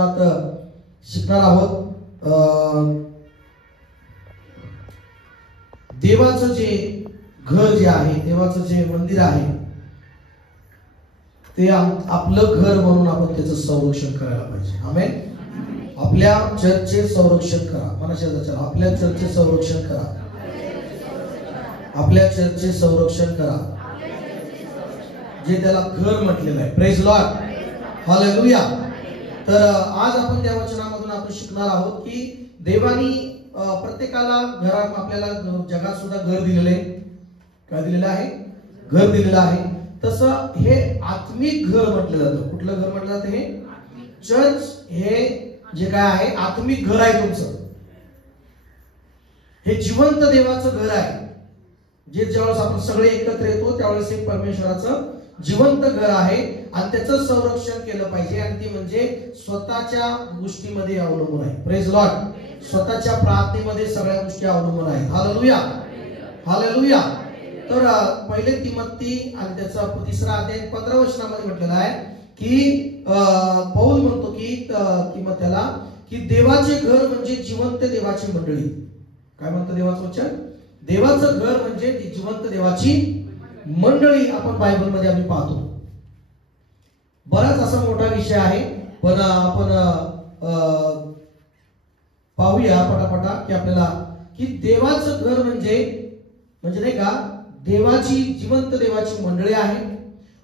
देववचनात शिकणार आहोत. देवाचं जे घर जे आहे, देवाचं जे मंदिर आहे, ते आपलं घर म्हणून आपण त्याचं संरक्षण करायला पाहिजे. आमेन. आपल्या चर्चचे संरक्षण करा. मनाच्या आपल्या चर्चचे संरक्षण करा. आपल्या चर्चचे संरक्षण करा, जे त्याला घर म्हटलेलं आहे. Praise Lord. हालेलुया. तर आज आपण त्या वचनामधून आपण शिकणार आहोत की देवानी प्रत्येकाला घरात, आपल्याला जगात सुद्धा घर दिलेलं आहे. काय दिलेलं आहे? घर दिलेलं आहे. तसं हे आत्मिक घर म्हटलं जातं. कुठलं घर म्हटलं जातं? हे चर्च हे जे काय आहे आत्मिक घर आहे तुमचं. हे जिवंत देवाचं घर आहे. जे ज्यावेळेस आपण सगळे एकत्र येतो त्यावेळेस हे परमेश्वराचं जिवंत घर आहे आणि त्याचं संरक्षण केलं पाहिजे. आणि ती म्हणजे स्वतःच्या गोष्टीमध्ये अवलंबून आहे. Praise Lord. स्वतःच्या प्रार्थनेमध्ये सगळ्या गोष्टी अवलंबून आहेत. हालेलुया. हालेलुया. तर पहिले तिमोथी आणि त्याचा 3रा अध्याय 15 वचनामध्ये म्हटलेलं आहे की पौल म्हणतो की तिमोथीला की देवाचे घर म्हणजे जिवंत देवाची मंडळी. काय म्हणतं देवाचं वचन? देवाचं घर म्हणजे जिवंत देवाची मंडळी. आपण बायबलमध्ये आम्ही पाहतो. बराच असा मोठा विषय आहे, पण आपण पाहूया पटापटा की आपल्याला की देवाचं घर म्हणजे नाही का देवाची, जिवंत देवाची मंडळी आहे.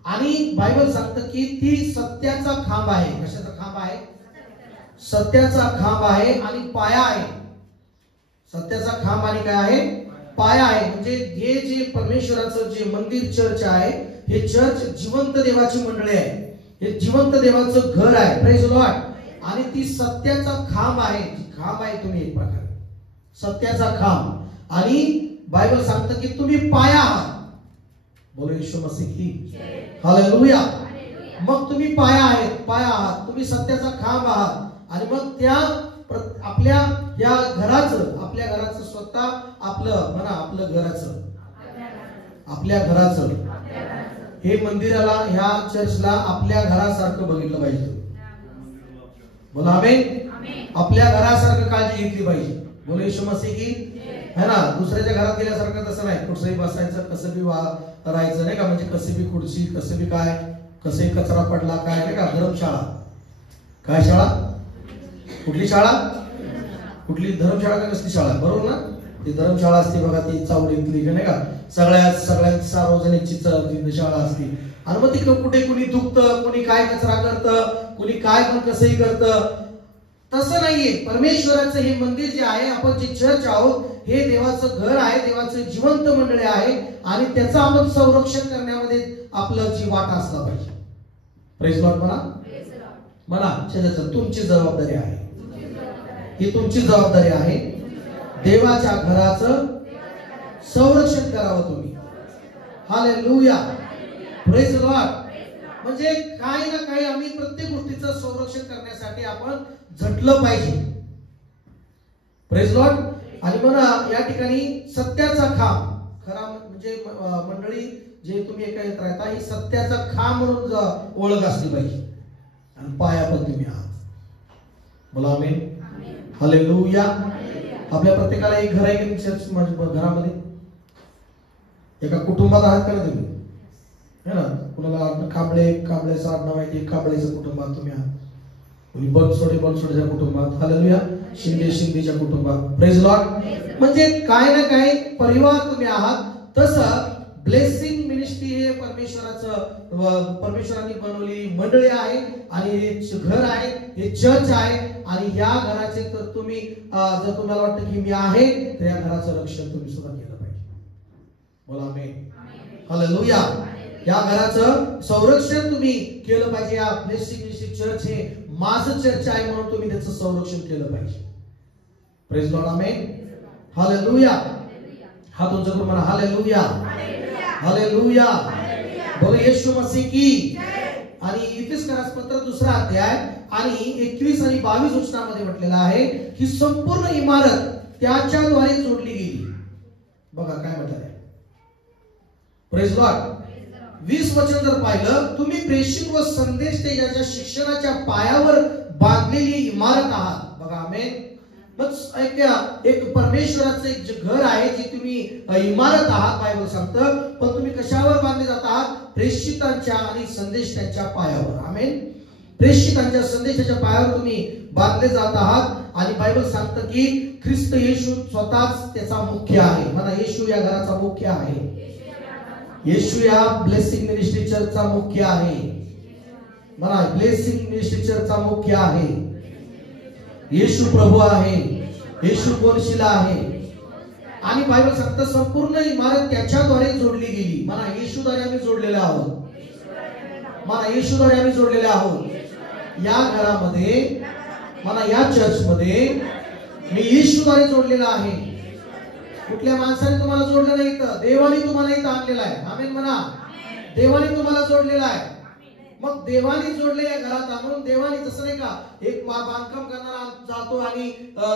आणि बायबल सांगतं की ती सत्याचा खांब आहे. कशाचा खांब आहे? सत्याचा खांब आहे आणि पाया आहे. सत्याचा खांब आणि काय आहे? पाया आहे. म्हणजे हे जे परमेश्वराचं जे मंदिर चर्च आहे, हे चर्च जिवंत देवाची मंडळी आहे. हे जिवंत देवाचं घर आहे. Praise Lord. आणि ती सत्याचा खांब आहे. खांब आहे तुम्ही एक प्रकारे, सत्याचा खांब. आणि बायबल सांगतं की तुम्ही पाया आहात. बोलो येशू मसीह की हालेलुया. मग तुम्ही पाया आहेत, पाया आहात, तुम्ही सत्याचा खांब आहात. आणि मग त्या आपल्या या घराचं, आपल्या घराचं स्वतः आपलं म्हणा, आपलं घराचं, आपल्या घराचं हे मंदिराला, ह्या चर्चला आपल्या घरासारखं बघितलं पाहिजे. बोला आमेन. आपल्या घरासारखं काळजी घेतली पाहिजे. बोलो येशू मसीह की है ना. दुसऱ्याच्या घरात गेल्यासारखं तसं नाही. कुठचंही बसायचं, कसं बी राहायचं नाही का. म्हणजे कसे बी खुर्ची, कसं बी काय, कसे कचरा पडला काय नाही का. धर्मशाळा. काय शाळा? कुठली शाळा? कुठली धर्मशाळा का कसली शाळा? बरोबर ना. ती धर्मशाळा असते बघा, ती चावडीतली नाही का. सगळ्या सार्वजनिकची शाळा असते. आणि मग तिकडं कुठे कुणी दुखतं, कुणी काय कचरा करतं, कुणी काय पण कसंही करतं. तसं नाहीये. परमेश्वराचं हे मंदिर जे आहे, आपण जे चर्च आहोत, हे देवाचं घर आहे, देवाचं जिवंत मंडळ आहे. आणि त्याचं आपण संरक्षण करण्यामध्ये आपलं जी वाटा असला पाहिजे. प्रेज लॉर्ड म्हणा. म्हणा. तुमची जबाबदारी आहे. ही तुमची जबाबदारी आहे. देवाच्या घराचं संरक्षण करावं तुम्ही. हालेलुया. Praise Lord. म्हणजे काही ना काही आम्ही प्रत्येक गोष्टीचं संरक्षण करण्यासाठी आपण झटलं पाहिजे. Praise Lord. आणि म्हणा या ठिकाणी सत्याचा खांब, खरा म्हणजे मंडळी जे तुम्ही एकत्र राहता, ही सत्याचा खांब म्हणून ओळख असली पाहिजे. आणि पाया पण तुम्ही आहात. बोला आमेन. हालेलुया. आपल्या प्रत्येकाला एक घर आहे की चर्च घरामध्ये? एका कुटुंबात आहात का ना तुम्ही? है ना. कुणाला कांबळेचं आडनाव आहे, कांबळेचं कुटुंबात तुम्ही आहात. कुणी बनसोडेच्या कुटुंबात. हालेलुया. शिंदेच्या कुटुंबात. Praise Lord. म्हणजे काय ना काय परिवार तुम्ही आहात. तसं ब्लेसिंग मिनिस्ट्री हे परमेश्वरांनी बनवलेली मंडळी आहे. आणि हे घर आहे, हे चर्च आहे. आणि या घराचे तर तुम्ही जर तुम्हाला वाटतं की मी आहे, तर या घराचं रक्षण तुम्ही सुद्धा केलं पाहिजे. बोला आमेन. हालेलुया. या घराचं संरक्षण तुम्ही केलं पाहिजे. या ब्लेसिंग मिनिस्ट्री चर्च हे माझं चर्च आहे म्हणून तुम्ही त्याचं संरक्षण केलं पाहिजे. Praise Lord. आमेन. हालेलुया. हात उंच करून म्हणा हालेलुया. हालेलुया. बोलो येशू मसीह की. आणि इफिसकरास पत्र 2रा अध्याय आणि 21 आणि 22 वचनामध्ये म्हटलेलं आहे की संपूर्ण इमारत त्याच्याद्वारे जोडली गेली. बघा काय म्हटलं आहे. Praise Lord. 20 वचन जर पाहिलं, तुम्ही प्रेषित व संदेश त्याच्या शिक्षणाच्या पायावर बांधलेली इमारत आहात. बघा आमेन. मग एक परमेश्वराचं एक जे घर आहे, जे तुम्ही इमारत आहात बायबल सांगतं. पण तुम्ही कशावर बांधले जात आहात? प्रेषितांच्या आणि संदेश त्यांच्या पायावर. आमेन. प्रेषितांच्या संदेशाच्या पायावर तुम्ही बांधले जात आहात. आणि बायबल सांगतं की ख्रिस्त येशू स्वतःच त्याचा मुख्य आहे. म्हणा, येशू या घराचा मुख्य आहे. येशू या ब्लेसिंग मिनिस्ट्री चर्चचा मुख्य आहे. म्हणा, ब्लेसिंग मिनिस्ट्री चर्चचा मुख्य आहे. येशू प्रभू आहे. येशू कोनशिला आहे. आणि बायबल सांगतं संपूर्ण इमारत त्याच्याद्वारे जोडली गेली. म्हणा, येशूद्वारे आम्ही जोडलेले आहोत. म्हणा, येशूद्वारे आम्ही जोडलेले आहोत. या घरामध्ये, म्हणा, या चर्चमध्ये मी येशूद्वारे जोडलेला आहे. कुठल्या माणसाने तुम्हाला जोडलं नाही, तर देवाने तुम्हाला इथं आणलेला आहे. आमेन म्हणा. देवाने तुम्हाला जोडलेला आहे. मग देवाने जोडलेल्या घरात आणून, देवाने जसं नाही का एक बांधकाम करणारा जातो आणि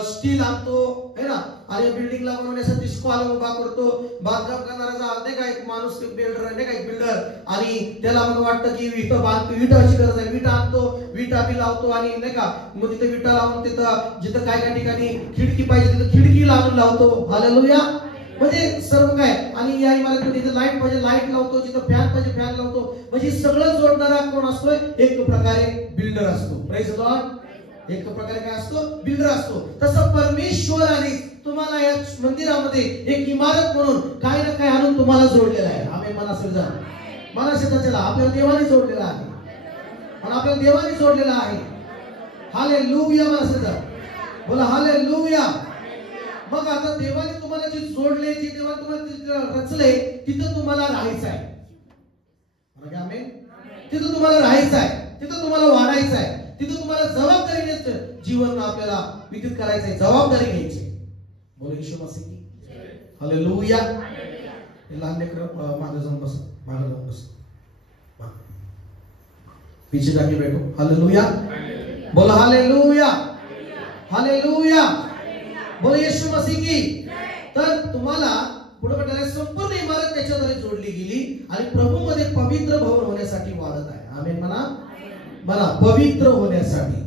स्टील आणतो है ना, आणि बिल्डिंगला बनवण्यासाठी स्क्वॉल उभा करतो. बांधकाम करणारा नाही का एक माणूस, बिल्डर नाही का, एक बिल्डर, आणि त्याला मग वाटतं की इथं विटाची गरज आहे, विटा आणतो, विटा बी लावतो, आणि नाही का मग तिथे विटा लावून तिथं जिथं काय काय ठिकाणी खिडकी पाहिजे तिथं खिडकी लावून लावतो. हालेलुया. म्हणजे सर्व काय. आणि या इमारतीमध्ये जिथे लाईट पाहिजे लाईट लावतो, जिथं फॅन पाहिजे फॅन लावतो. म्हणजे सगळं जोडणारा कोण असतोय? एक प्रकारे बिल्डर असतो. Praise the Lord. एक प्रकारे काय असतो? बिल्डर असतो. तसं परमेश्वराने तुम्हाला या मंदिरामध्ये एक इमारत म्हणून काय ना काय आणून तुम्हाला जोडलेला आहे. आम्ही मना सर्जा मना शेताच्याला आपल्याला देवाने जोडलेला आहे. आणि आपल्याला देवाने जोडलेला आहे. हालेलुया. मना सर्जा बोला हालेलुया. मग आता देवाने तुम्हाला जे जोडले, जे देवाने तुम्हाला रचले, तिथं तुम्हाला राहायचं आहे. आमेन. तिथं तुम्हाला राहायचं आहे. तिथं तुम्हाला वाढायचं आहे. तिथं तुम्हाला जबाबदारीने जीवन आपल्याला व्यतीत करायचं आहे. जबाबदारी घ्यायची. बोला येशू मसीह की हालेलुया. लहान लेकरं मागे जाऊन बस, मागे जाऊन बस, पीछे जाके बैठो. हालेलुया. बोला हालेलुया. हालेलुया. बोला येशू मसीह की. तर तुम्हाला पुढे म्हटलं संपूर्ण इमारत त्याच्याद्वारे जोडली गेली आणि प्रभूमध्ये पवित्र भवन होण्यासाठी वाढत आहे. आमेन म्हणा. म्हणा, पवित्र होण्यासाठी,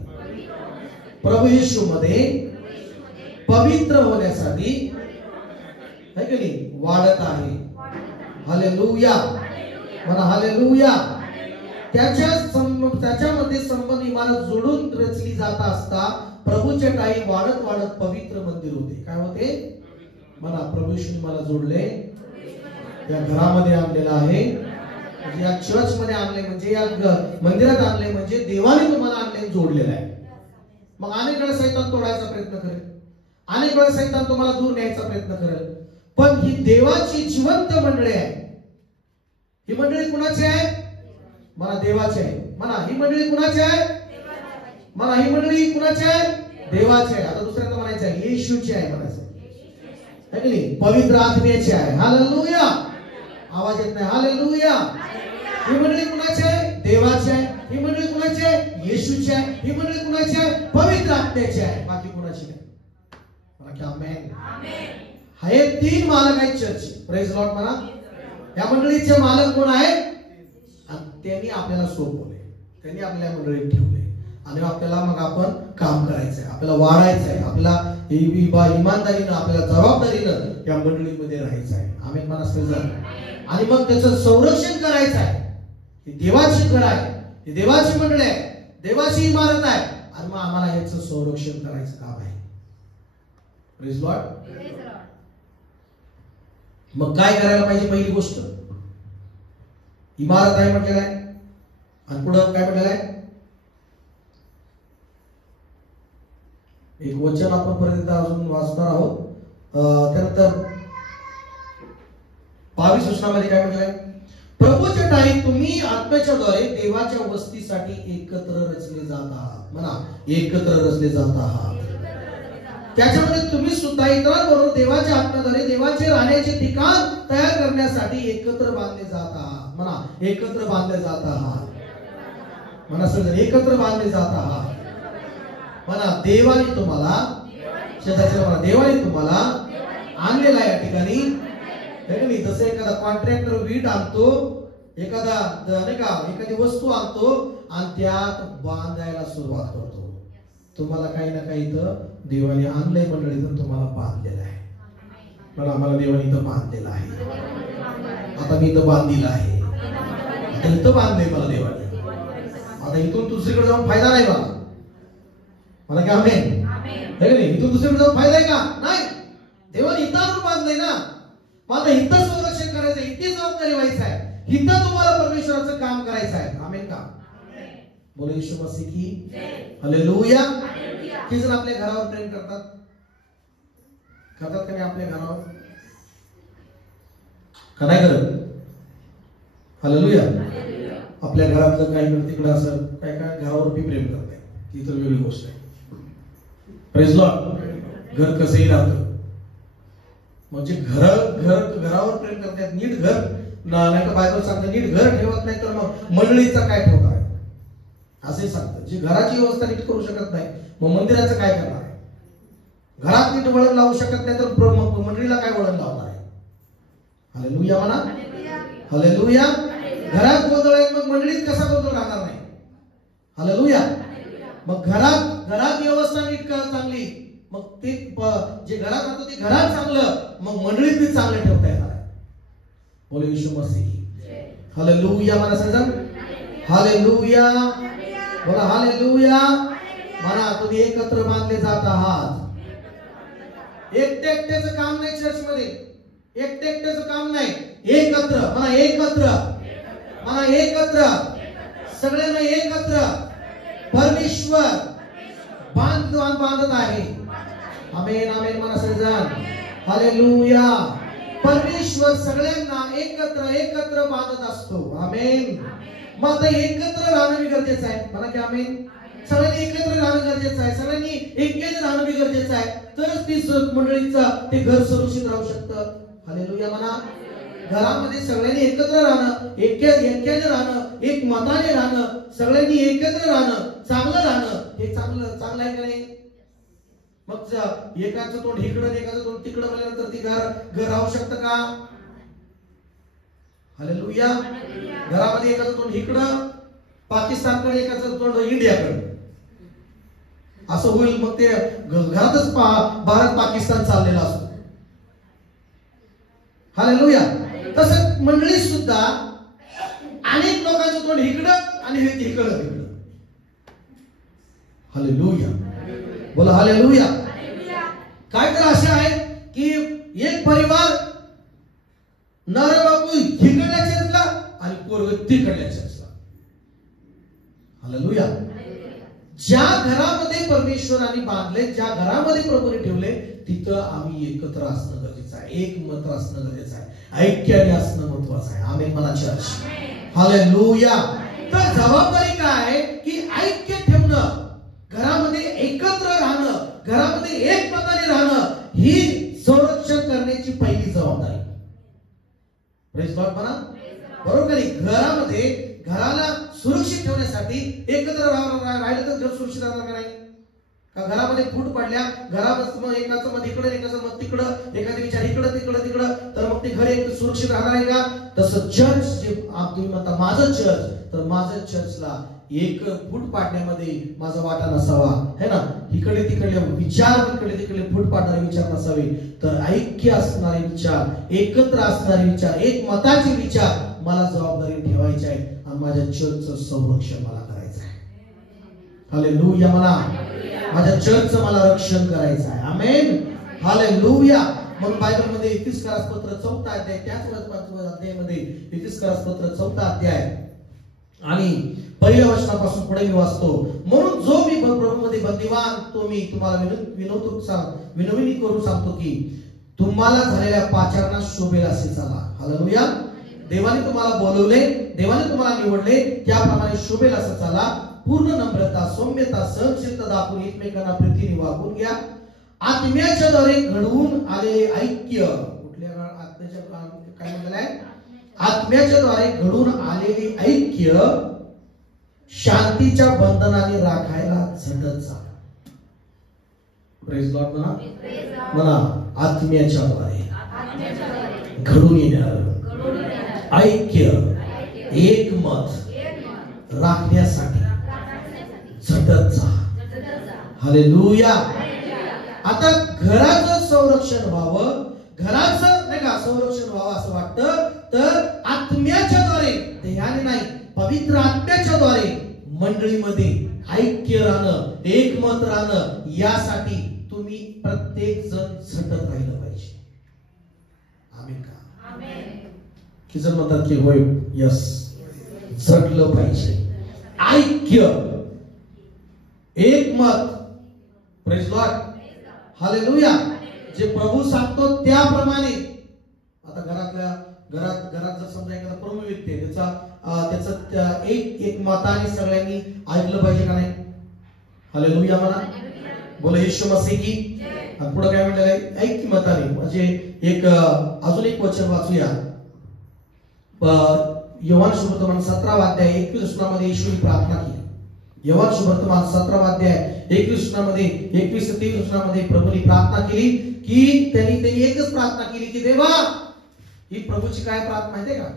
प्रभू येशू मध्ये पवित्र होण्यासाठी है की नाही वाढत आहे. हालेलुया. म्हणा हालेलुया. त्याच्यामध्ये संपूर्ण इमारत जोडून रचली जात असता प्रभूच्या ठाई वाढत वाढत पवित्र मंदिर होते. काय होते? म्हणा, प्रभू येशूने मला जोडले, या घरामध्ये आणलेलं आहे, या चर्च मध्ये आणले, म्हणजे या मंदिरात आणले, म्हणजे देवाने तुम्हाला आणले, जोडलेलं आहे. मग अनेक वेळा सैतान तोडायचा प्रयत्न करेल, अनेक वेळा सैतान तुम्हाला दूर न्यायचा प्रयत्न करेल. पण ही देवाची जिवंत मंडळी आहे. ही मंडळी कुणाची आहे? म्हणा देवाची आहे. म्हणा ही मंडळी कुणाची आहे? म्हणा ही मंडळी कुणाची आहे? देवाची आहे. आता दुसऱ्यांदा म्हणायचं आहे येशूची आहे म्हणायचं है की नाही? पवित्र आत्म्याची आहे. हालेलुया. आवाज येत नाही. हालेलुया. ही मंडळी कुणाची आहे? देवाची आहे. ही मंडळी कुणाची आहे? येशूची आहे. ही मंडळी कुणाची आहे? पवित्र आत्म्याची आहे. बाकी कुणाची नाही. म्हणा की आमेन. हे तीन मालक आहेत चर्च. प्रेज लॉर्ड म्हणा. या मंडळीचे मालक कोण आहेत? त्यांनी आपल्याला सोपवले, त्यांनी आपल्या मंडळीत ठेवले आणि आपल्याला मग आपण काम करायचंय, आपल्याला वाढायचं आहे, आपल्याला इमानदारीनं, आपल्याला जबाबदारीनं या मंडळीमध्ये राहायचं आहे. आमेन म्हणा सगळेजण. आणि मग त्याचं संरक्षण करायचं आहे. ही देवाची घर आहे, ही देवाची मंडळी आहे, देवाची इमारत आहे आणि मग आम्हाला याचं संरक्षण करायचं काम आहे. Praise Lord. मग काय करायला पाहिजे? पहिली गोष्ट, इमारत आहे म्हटलेलं आहे आणि पुढे काय म्हटलेलं आहे? एक वचन आपण परत अजून वाचणार आहोत. त्यानंतर 22 वचनामध्ये काय म्हटलंय? प्रभूच्या ठाई तुम्ही आत्म्याच्या द्वारे देवाच्या वस्तीसाठी एकत्र रचले जात आहात. म्हणा एकत्र रचले जात आहात. त्याच्यामध्ये तुम्ही सुद्धा इतरांबरोबर देवाच्या आत्म्याद्वारे देवाचे राहण्याचे ठिकाण तयार करण्यासाठी एकत्र बांधले जात आहात. म्हणा एकत्र बांधले जात आहात. म्हणा सगळं एकत्र बांधले जात आहात. म्हणा देवाने तुम्हाला, शेजारच्या म्हणा देवाने तुम्हाला आणलेला आहे या ठिकाणी. जसं एखादा कॉन्ट्रॅक्टर वीट आणतो, एखादा नाही का एखादी वस्तू आणतो आणि त्यात बांधायला सुरुवात करतो. तुम्हाला काही ना काही इथं देवाने आणलंय मंडळीतून, तुम्हाला बांधलेलं आहे. पण आम्हाला देवाने इथं बांधलेलं आहे. आता मी इथं बांधलेलं आहे, आता इथं बांधलंय मला देवाने. आता इथून दुसरीकडे जाऊन फायदा नाही मला काय आमेन आहे का नाही? इथून दुसरीकडे जाऊन फायदा आहे का नाही? देवाने इथं आणून बांधलंय ना. मला इथं संरक्षण करायचं, इथे जबाबदारी व्हायचं आहे, इथं तुम्हाला परमेश्वराचं काम करायचं आहे. आमेन का? बोला येशू मसीह की हालेलुया. किती जण आपल्या घरावर प्रेम करतात का नाही? आपल्या घरावर का नाही करत? हालेलुया. आपल्या घरातलं काही वेळ तिकडं असं काय काय घरावर बी प्रेम करत नाही, ती तर वेगळी गोष्ट आहे. Praise Lord. घर कसंही राहतं, म्हणजे घरावर प्रेम करतात. नीट घर नाही तर बायबल सांगतं नीट घर ठेवत नाही तर मग मंडळीचा काय ठेवणार आहे असे सांगतं. जे घराची व्यवस्था नीट करू शकत नाही मग मंदिराचं काय करणार आहे? घरात नीट वळण लावू शकत नाही तर मंडळीला काय वळण लावणार आहे? हालेलुया म्हणा, हालेलुया. घरात गोंधळ आहे मग मंडळीत कसा गोंधळ राहणार नाही? हालेलुया. मग घरात व्यवस्था नीट कर चांगली, मग ते जे घरात राहतं ते घरात चांगलं, मग मंडळीत बी चांगलं ठेवता येणार आहे. बोले येशू मसीह हालेलुया म्हणा सजन, हालेलुया. बोला हालेलुया म्हणा. तुम्ही एकत्र बांधले जात आहात. एकट्याचं काम नाही चर्च मध्ये, एकट्याचं काम नाही. एकत्र म्हणा, एकत्र म्हणा, एकत्र सगळ्यांना एकत्र परमेश्वर बांधत आहे. आमेन आमेन म्हणा सगळेजण. हालेलुया. परमेश्वर सगळ्यांना एकत्र बांधत असतो. आमेन. मग आता एकत्र राहणं गरजेचं आहे म्हणा की आमेन. सगळ्यांनी एकत्र राहणं गरजेचं आहे, सगळ्यांनी ऐक्याने राहणं गरजेचं आहे, तरच ती मंडळीचं ते घर सुरक्षित राहू शकतं. हालेलुया म्हणा. घरामध्ये सगळ्यांनी एकत्र राहणं, ऐक्याने राहणं, एक मताने राहणं, सगळ्यांनी एकत्र राहणं, चांगलं राहणं, हे चांगलं आहे का नाही? मग एकाचं तोंड इकडं एकाचं तोंड तिकडं म्हणल्यानंतर ती घर राहू शकतं का? हालेलुया. घरामध्ये एकाचं तोंड इकडं पाकिस्तानकडे, एकाचं तोंड इंडियाकडे, असं होईल. मग ते घरातच भारत पाकिस्तान चाललेला असतो. हालेलुया. तसं मंडळी सुद्धा अनेक लोकांचं तोंड इकडं आणि हे इकडं. हालेलुया. बोला हालेलुया. काय तर असे आहे की एक परिवार नर बापू इकडल्या चर्चला आणि पोरग तिकडल्या चर्चला. हालेलुया. ज्या घरामध्ये परमेश्वराने बांधले, ज्या घरामध्ये प्रभूने ठेवले, तिथं आम्ही एकत्र असणं गरजेचं आहे, एकमत असणं गरजेचं आहे, ऐक्याने असणं महत्वाचं आहे. आमेन म्हणा चर्च. हालेलुया. तर जबाबदारी काय आहे की ऐक्य ठेवणं, घरामध्ये एकत्र राहणं, घरामध्ये एकमताने राहणं, ही संरक्षण करण्याची पहिली जबाबदारी. प्रेज लॉर्ड म्हणा. बरोबर नाही? घराला सुरक्षित ठेवण्यासाठी एकत्र राहिलं तर घर सुरक्षित राहणार का नाही? का घरामध्ये फूट पडल्या, घरामध्ये एकाचं मत इकडं एकाचं मत तिकडं, एखादी विचार इकडं तिकडं, तर मग ते घर एक सुरक्षित राहणार आहे का? तसं चर्च जे तुम्ही म्हणता माझं चर्च, तर माझं चर्चला एक फूट पाडण्यामध्ये माझा वाटा नसावा, है ना? इकडे तिकडे विचार, इकडे तिकडे फूट पाडणारे विचार नसावे, तर ऐक्य असणारे विचार, एकत्र असणारे विचार, एक मताचे विचार मला जबाबदारी ठेवायची आहे आणि माझ्या चर्चचं संरक्षण मला करायचं आहे. हालेलुया म्हणा. माझ्या चर्चचं मला रक्षण करायचं आहे. आमेन. हालेलुया. म्हणून बायबल मध्ये इफिसकारासपत्र 4 अध्याय, त्याच अध्यायामध्ये इफिसकारासपत्र 4 अध्याय आणि पहिल्या वचनापासून पुढे मी वाचतो. म्हणून जो मी प्रभूमध्ये बंदिवान, तो मी तुम्हाला विनवणी करून सांगतो की तुम्हाला झालेल्या पाचारणात शोभेल असे चाला. हालेलुया. देवाने तुम्हाला बोलवले, देवाने तुम्हाला निवडले, त्याप्रमाणे शोभेल असं चाला. पूर्ण नम्रता, सौम्यता, सहनशीलता दाखवून एकमेकांना प्रीतीने वागून घ्या. आत्म्याच्या द्वारे घडवून आलेले ऐक्य, कुठल्या आत्म्याच्या काय म्हटलेलं आहे? आत्म्याच्या द्वारे घडून आलेले ऐक्य शांतीच्या बंधनाने राखायला झटत जा. प्रेज लॉर्ड म्हणा. म्हणा आत्म्याच्या द्वारे घडून येणार ऐक्य, एकमत राखण्यासाठी झटत जा. हालेलुया. आता घराचं संरक्षण व्हावं, घराचं नाही का संरक्षण व्हावं असं वाटतं तर आत्म्याच्या द्वारे, देहाने नाही पवित्र आत्म्याच्या द्वारे मंडळीमध्ये ऐक्य राहणं, एकमत राहणं, यासाठी तुम्ही प्रत्येक जण झटत राहिलं पाहिजे. आमेन का? आमेन. की जण म्हणतात की होय, यस, झटलं पाहिजे. ऐक्य, एकमत. Praise Lord. हालेलुया. जे प्रभू सांगतो त्याप्रमाणे. आता घरात जर समजा एखादा प्रमुख व्यक्ती आहे, त्याचं एक मताने सगळ्यांनी ऐकलं पाहिजे का नाही? हालेलुया म्हणा. बोला येशू मसीह की. पुढे काय म्हटलेलं आहे? ऐक्य मताने. म्हणजे एक अजून एक वचन वाचूया. योहान सुवर्तमान 17 अध्याय 21 वचनामध्ये येशूने प्रार्थना केली. योहान सुवर्तमान 17 अध्याय 21 वचनामध्ये 21 ते 23 वचनामध्ये प्रभूने प्रार्थना केली की त्यांनी एकच प्रार्थना केली की देवा, ही प्रभूची काय प्रार्थना माहितीये का?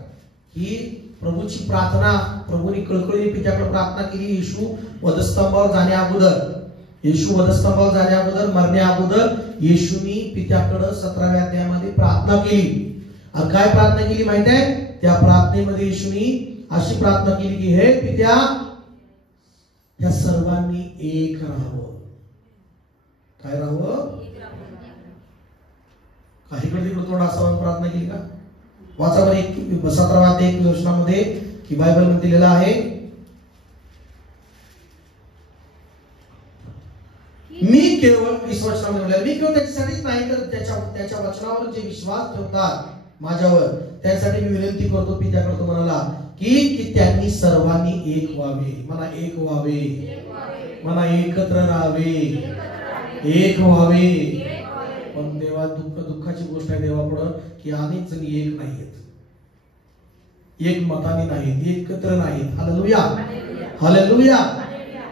ही प्रभूची प्रार्थना प्रभूने कळकळीने पित्याकडे प्रार्थना केली. येशू वधस्तंभावर जाण्या अगोदर मरण्या अगोदर येशूनी पित्याकडे 17व्या अध्यायामध्ये प्रार्थना केली. आणि काय प्रार्थना केली माहिती आहे? त्या प्रार्थनेमध्ये येशूनी अशी प्रार्थना केली की हे पित्या, या सर्वांनी एक राहावं. काय राहावं? काही कधी तोंड असावं प्रार्थना केली का? वाचा बरं 17व्या अध्याय 21 वचनामध्ये की बायबल मध्ये दिलेलं आहे, मी केवळ 20 वचनामध्ये म्हटलं, मी केवळ त्याच्यासाठीच नाही तर त्याच्या वचनावर जे विश्वास ठेवतात माझ्यावर, त्यासाठी मी विनंती करतो पित्याकडे म्हणाला की त्यांनी सर्वांनी एक व्हावे. मला एक व्हावे, मला एकत्र राहावे, एक व्हावे. पण देवा दुःखाची गोष्ट आहे देवापुढं की अनेक जण एक नाहीत, एक मताने नाहीत, एकत्र नाहीत. Hallelujah, hallelujah.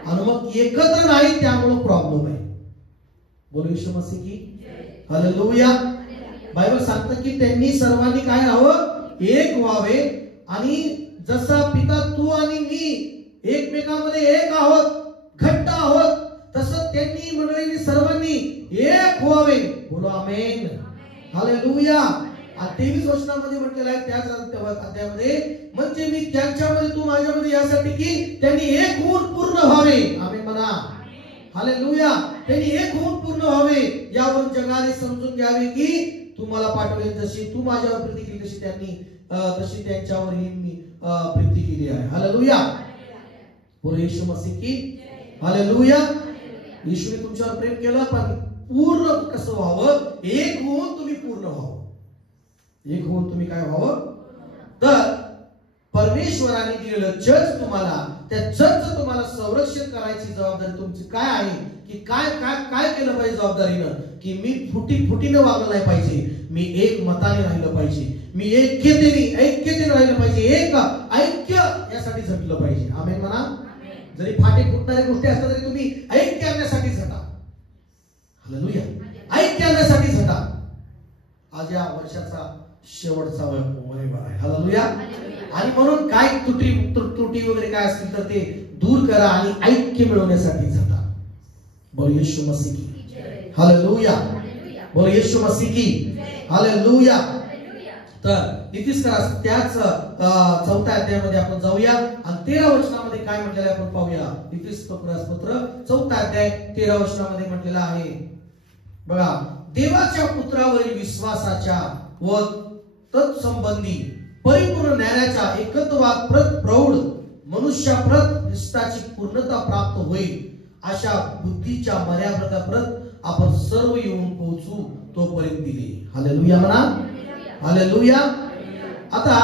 आणि मग एकत्र नाहीत त्यामुळे प्रॉब्लेम आहे. बोलू येशू मसीह की. हालेलुया. बायबल सांगतं की त्यांनी सर्वांनी काय राहावं? एक व्हावे. आणि जसा पिता तू आणि मी एकमेकांमध्ये एक आहोत, घट्ट आहोत, तसं त्यांनी मंडळींनी सर्वांनी एक व्हावे. बोलो आमेन. हालेलुया. 23 वचनामध्ये म्हटलेलं आहे त्याच अध्यायामध्ये, म्हणजे मी त्यांच्यामध्ये तू माझ्यामध्ये यासाठी की त्यांनी एक होऊन पूर्ण व्हावे. आमेन म्हणा. हालेलुया. त्यांनी एक होऊन पूर्ण व्हावे, यावरून जगाने समजून घ्यावे की तू मला पाठवले, जशी तू माझ्यावर प्रीती केली तशी त्यांच्यावरही मी प्रीती केली आहे. हालेलुया. बोलो येशू मसीह की. हालेलुया. येशूने तुमच्यावर प्रेम केलं, पण पूर्ण कसं व्हावं? एक होऊन तुम्ही पूर्ण व्हावं. एक होऊन तुम्ही काय व्हावं? तर परमेश्वराने दिलेलं जज तुम्हाला, त्या जजचं तुम्हाला संरक्षण करायची जबाबदारी तुमची काय आहे? की काय काय काय केलं पाहिजे जबाबदारीनं? की मी फुटीनं वागलं नाही पाहिजे, मी एक मताने राहिलं पाहिजे, मी ऐक्यतेने राहिलं पाहिजे, एक ऐक्य यासाठी झटलं पाहिजे. आमेन म्हणा. जरी फाटे फुटणाऱ्या गोष्टी असतात तरी तुम्ही ऐक्य आणण्यासाठी झटा. हालेलुया. ऐक्य आणण्यासाठी झटा. आज या वर्षाचा शेवटचा रविवार आहे. हालेलुया. आणि म्हणून काय त्रुटी वगैरे काय असतील तर ते दूर करा आणि ऐक्य मिळवण्यासाठी झटा. बोल येशू मसीह की. हालेलुया. बोल येशू मसीह की. हालेलुया. तर इथेच करा. त्याच 4थ्या अध्यायामध्ये आपण जाऊया आणि 13 वचनामध्ये काय म्हटलेलं आहे आपण पाहूया. इथेच पत्र 4था अध्याय 13 वचनामध्ये म्हटलेलं आहे बघा, देवाच्या पुत्रावरील विश्वासाच्या व तत्संबंधी परिपूर्ण ज्ञानाच्या एकत्वात प्रौढ मनुष्याप्रत ख्रिस्ताची पूर्णता प्राप्त होईल, अशा बुद्धीच्या मर्यादेपर्यंत आपण सर्व येऊन पोहोचू तोपर्यंत दिले. हालेलुया म्हणा. हालेलुया. आता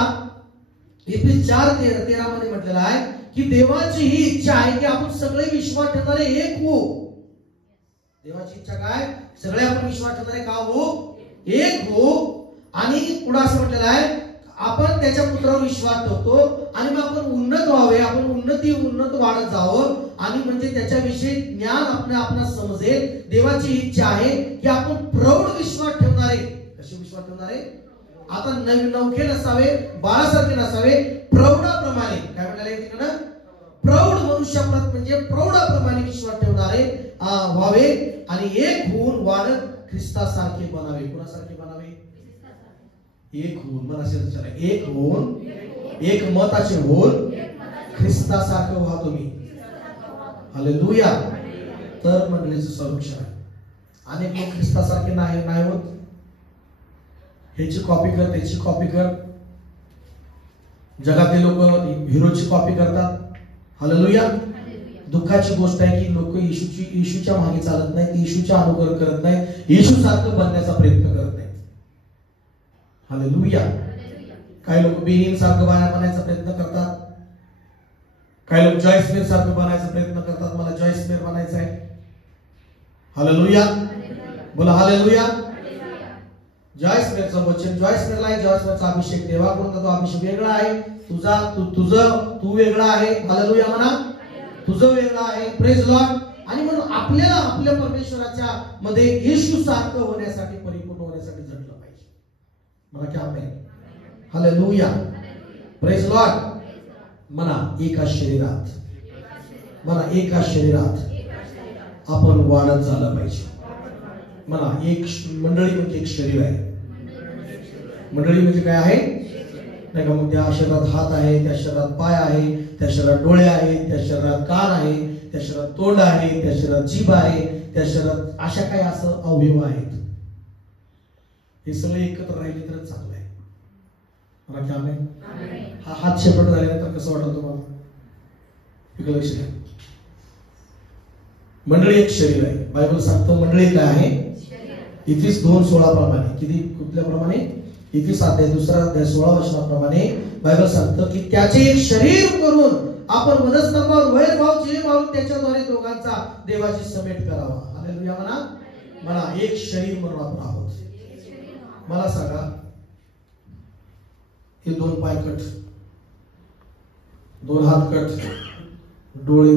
एफएस 4:13 मध्ये म्हटलेलं आहे की देवाची ही इच्छा आहे की आपण सगळे विश्वास ठेवणारे एक हो. देवाची इच्छा काय? सगळे आपण विश्वास ठेवणारे का हो? एक हो. आणि पुढे असं म्हटलेलं आहे आपण त्याच्या पुत्रावर विश्वास ठेवतो आणि मग आपण उन्नत व्हावे, आपण उन्नत वाढत जावं आणि म्हणजे त्याच्याविषयी ज्ञान आपल्याला समजेल. देवाची इच्छा आहे की आपण प्रौढ विश्वास ठेवणारे. कसे विश्वास ठेवणारे? आता नवखे नसावे, बाळासारखे नसावे, प्रौढाप्रमाणे. काय म्हटलेलं आहे तिकडं? प्रौढ मनुष्याप्रत म्हणजे प्रौढाप्रमाणे विश्वास ठेवणारे व्हावे आणि एक होऊन वाढत ख्रिस्तासारखे बनावे. कोणासारखे बनावे? एक होऊन. मला विचारा, एक होऊन, एक मताचे होऊन ख्रिस्तासारखे व्हा तुम्ही. हालेलुया. तर मंडळीचं संरक्षण आहे. अनेक लोक ख्रिस्तासारखे नाही होत. ह्याची कॉपी कर, त्याची कॉपी कर. जगातले लोक हिरोची कॉपी करतात. हालेलुया. दुःखाची गोष्ट आहे की लोक येशूच्या मागे चालत नाहीत, येशूच्या अनुकरण करत नाहीत, येशू सारखं बनण्याचा प्रयत्न करत नाहीत. हालेलुया. काही लोक बेनिन सारखं बनायचा प्रयत्न करतात. काही लोक जॉयस मेयर सारखं बनायचा प्रयत्न करतात. मला जॉयस मेयर बनायचं आहे. हालेलुया. बोला हालेलुया. जॉयस मेयरचं वचन, जॉयस मेयरला आहे, जॉयस मेयरचा अभिषेक देवाकडून, तो अभिषेक वेगळा आहे. तू वेगळा आहे. हालेलुया म्हणा. तुझं वेगळं आहे. Praise Lord. आणि म्हणून आपल्याला आपल्या परमेश्वराच्या मध्ये येशू सारखं होण्यासाठी, परिपूर्ण होण्यासाठी झटलं पाहिजे. मला काय आमेन. हालेलुया. Praise Lord. म्हणा एका शरीरात, म्हणा एका शरीरात आपण वाढत झालं पाहिजे. म्हणा एक मंडळी म्हणजे एक शरीर आहे. मंडळी म्हणजे काय आहे नाही का? मग त्या शरीरात हात आहे, त्या शरीरात पाय आहे, त्या शरीरात डोळे आहेत, त्या शरीरात कान आहे, त्या शरीरात तोंड आहे, त्या शरीरात जीभ आहे, त्या शरीरात अशा काही असं अवयव आहेत. हे सगळे एकत्र राहिले तर चांगलं आहे. मला काय आमेन. हा हात शेपट झाल्यानंतर कसं वाटलं तुम्हाला? इकडे लक्ष द्या. मंडळी एक शरीर आहे. बायबल सांगतं मंडळी काय आहे? इथिस 2:16 प्रमाणे. किती? कुठल्या प्रमाणे? इथिस अध्याय 2:16 वचनाप्रमाणे बायबल सांगतं की त्याचे एक शरीर करून आपण वधस्तंभावर वैरभाव जीव मारून त्याच्याद्वारे दोघांचा देवाची समेट करावा. हालेलुया म्हणा. म्हणा एक शरीर म्हणून आपण आहोत. मला सांगा, हे 2 पाय कट, 2 हात कट, डोळे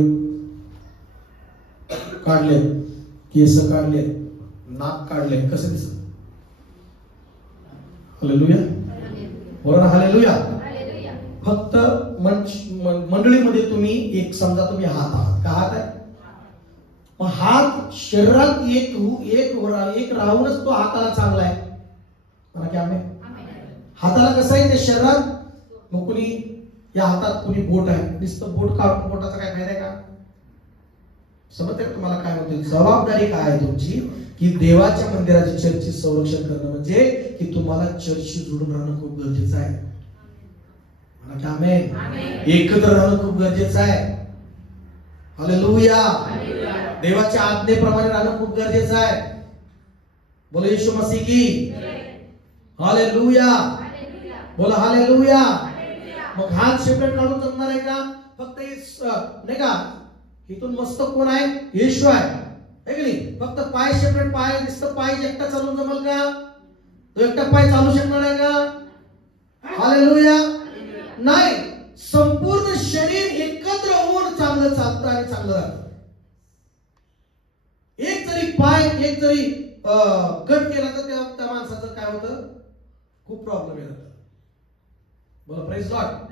काढले, केस काढले, नाक काढले, कसं दिसत? हालेलुया. बरोबर. हालेलुया. फक्त मंडळीमध्ये तुम्ही एक समजा तुम्ही हात आहात. का हात आहे? मग हात शरीरात एक राहूनच तो हाताला चांगला आहे. मला काय आम्ही हाताला कसं आहे त्या शरीरात? मग कुणी या हातात कुणी बोट आहे, नुसतं बोट काढून बोटाचा काय फायदा आहे का? समजते तुम्हाला काय म्हणते? जबाबदारी काय आहे तुमची की देवाच्या मंदिराची चर्चची संरक्षण करणं म्हणजे की तुम्हाला चर्चशी जोडून राहणं खूप गरजेचं आहे. मला काय आमेन. एकत्र राहणं खूप गरजेचं आहे. हालेलुया. देवाच्या आज्ञेप्रमाणे राहणं खूप गरजेचं आहे. बोला येशू मसीह की. हालेलुया. बोला हालेलुया. मग हात सेपरेट काढून जमणार आहे का? फक्त नाही का इथून मस्त कोण आहे? येशू आहे की नाही? फक्त पाय सेपरेट, पाय नुसतं पाय एकटा चालून जमल का? तो एकटा पाय चालू शकणार आहे का? हालेलुया. नाही. संपूर्ण शरीर एकत्र होऊन चांगलं चालतं आणि चांगलं राहतं. एक जरी पाय, एक जरी कट केला तर त्या माणसाचं काय होतं? खूप प्रॉब्लेम येतात. बोला प्रेज लॉर्ड.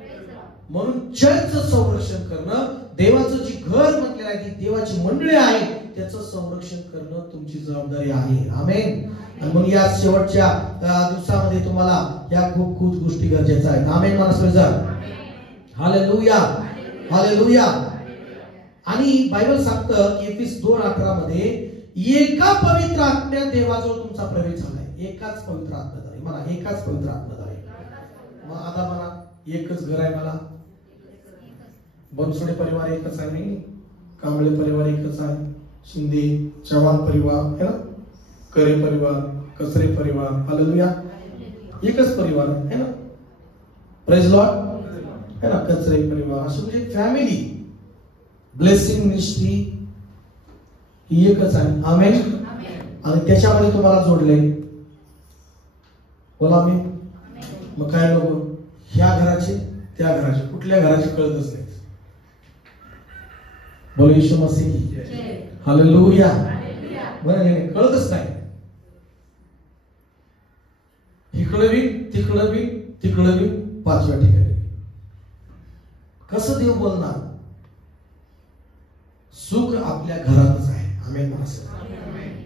म्हणून चर्चचं संरक्षण करणं, देवाचं जी घर म्हटलेलं आहे, ती देवाची मंडळी आहे, त्याचं संरक्षण करणं तुमची जबाबदारी आहे. आमेन. आणि म्हणून या शेवटच्या दिवसामध्ये तुम्हाला या खूप खूप गोष्टी गरजेच्या आहेत. आमेन. मला समजा. हालेलुया. हालेलुया. आणि बायबल सांगतं की एफिस 2:18 मध्ये एका पवित्र आत्म्यात देवाजवळ तुमचा प्रवेश झालाय. एकाच पवित्र आत्म्याद्वारे. मला एकाच पवित्र आत्म्याद्वारे. मग आता मला एकच घर आहे. मला बनसोडे परिवार एकच आहे नाही, कांबळे परिवार एकच आहे, शिंदे चव्हाण परिवार है ना, करे परिवार, कसरे परिवार. हालेलुया. एकच परिवार आहे ना. प्रेज लॉर्ड है ना. कचरे परिवार अशी म्हणजे फॅमिली ब्लेसिंग मिनिस्ट्री ही एकच आहे. आमेन. आणि त्याच्यामध्ये तुम्हाला जोडले. बोला आमेन. मग काय लोक ह्या घराचे त्या घराचे कुठल्या घराचे कळतच नाहीत. बोला येशू मसीह की. हालेलुया. बरं कळतच नाही. इकडं बी तिकडं बी तिकडं बी 5व्या ठिकाणी कसं देव बोलणार? सुख आपल्या घरातच आहे. आमेन म्हणा.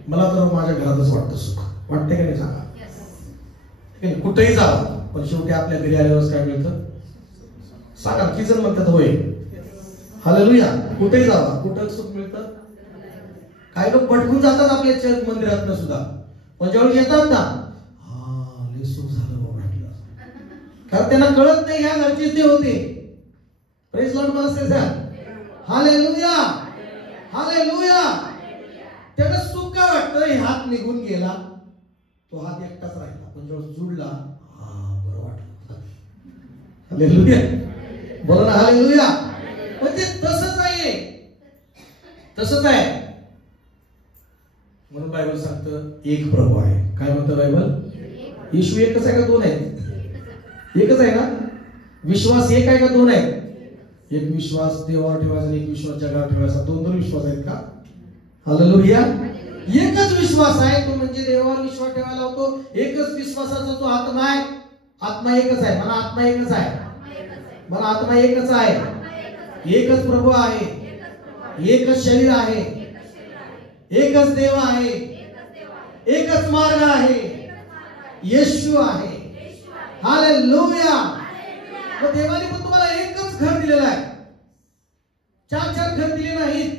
मला तर माझ्या घरातच वाटतं सुख. वाटते का नाही सांगा. कुठेही जावा पण शेवटी आपल्या घरी आल्यावर काय मिळतं सांगा. किती जण म्हणतात होय. हालेलुया. कुठेही जावा कुठं सुख मिळतं. काही लोक भटकून जातात आपल्या चर्च मंदिरात सुद्धा, पण ज्यावेळी येतात ना लय सुख झालं बाबा म्हटलं, कारण त्यांना कळत नाही ह्या घरचे ते होते. प्रेज लॉर्ड मला. हालेलुया. हालेलुया. त्याला सुख काय वाटतं. हात निघून गेला, तो हात एकटाच राहिला, पण जेव्हा जुडला बरं वाटलं. हालेलुया. बोला ना हालेलुया. म्हणजे तसंच आहे. तसंच आहे. म्हणून बायबल सांगतं एक प्रभू आहे. काय म्हणतं बायबल. येशू एकच आहे का दोन आहेत. एकच आहे ना. विश्वास एक आहे का दोन आहे. एक विश्वास देवावर ठेवायचा आणि एक विश्वास जगावर ठेवायचा. दोन दोन विश्वास आहेत का. हालेलुया. एकच विश्वास आहे तो म्हणजे देवावर विश्वास ठेवायला होतो. एकच विश्वासाचा तो आत्मा आहे. आत्मा एकच आहे. मला आत्मा एकच आहे. मला आत्मा एकच आहे. एकच प्रभू आहे. एकच शरीर आहे. एकच देव आहे. एकच मार्ग आहे. येशू आहे. हालेलुया. मग देवाने पण तुम्हाला एकच घर दिलेलं आहे. चार चार घर दिले नाहीत.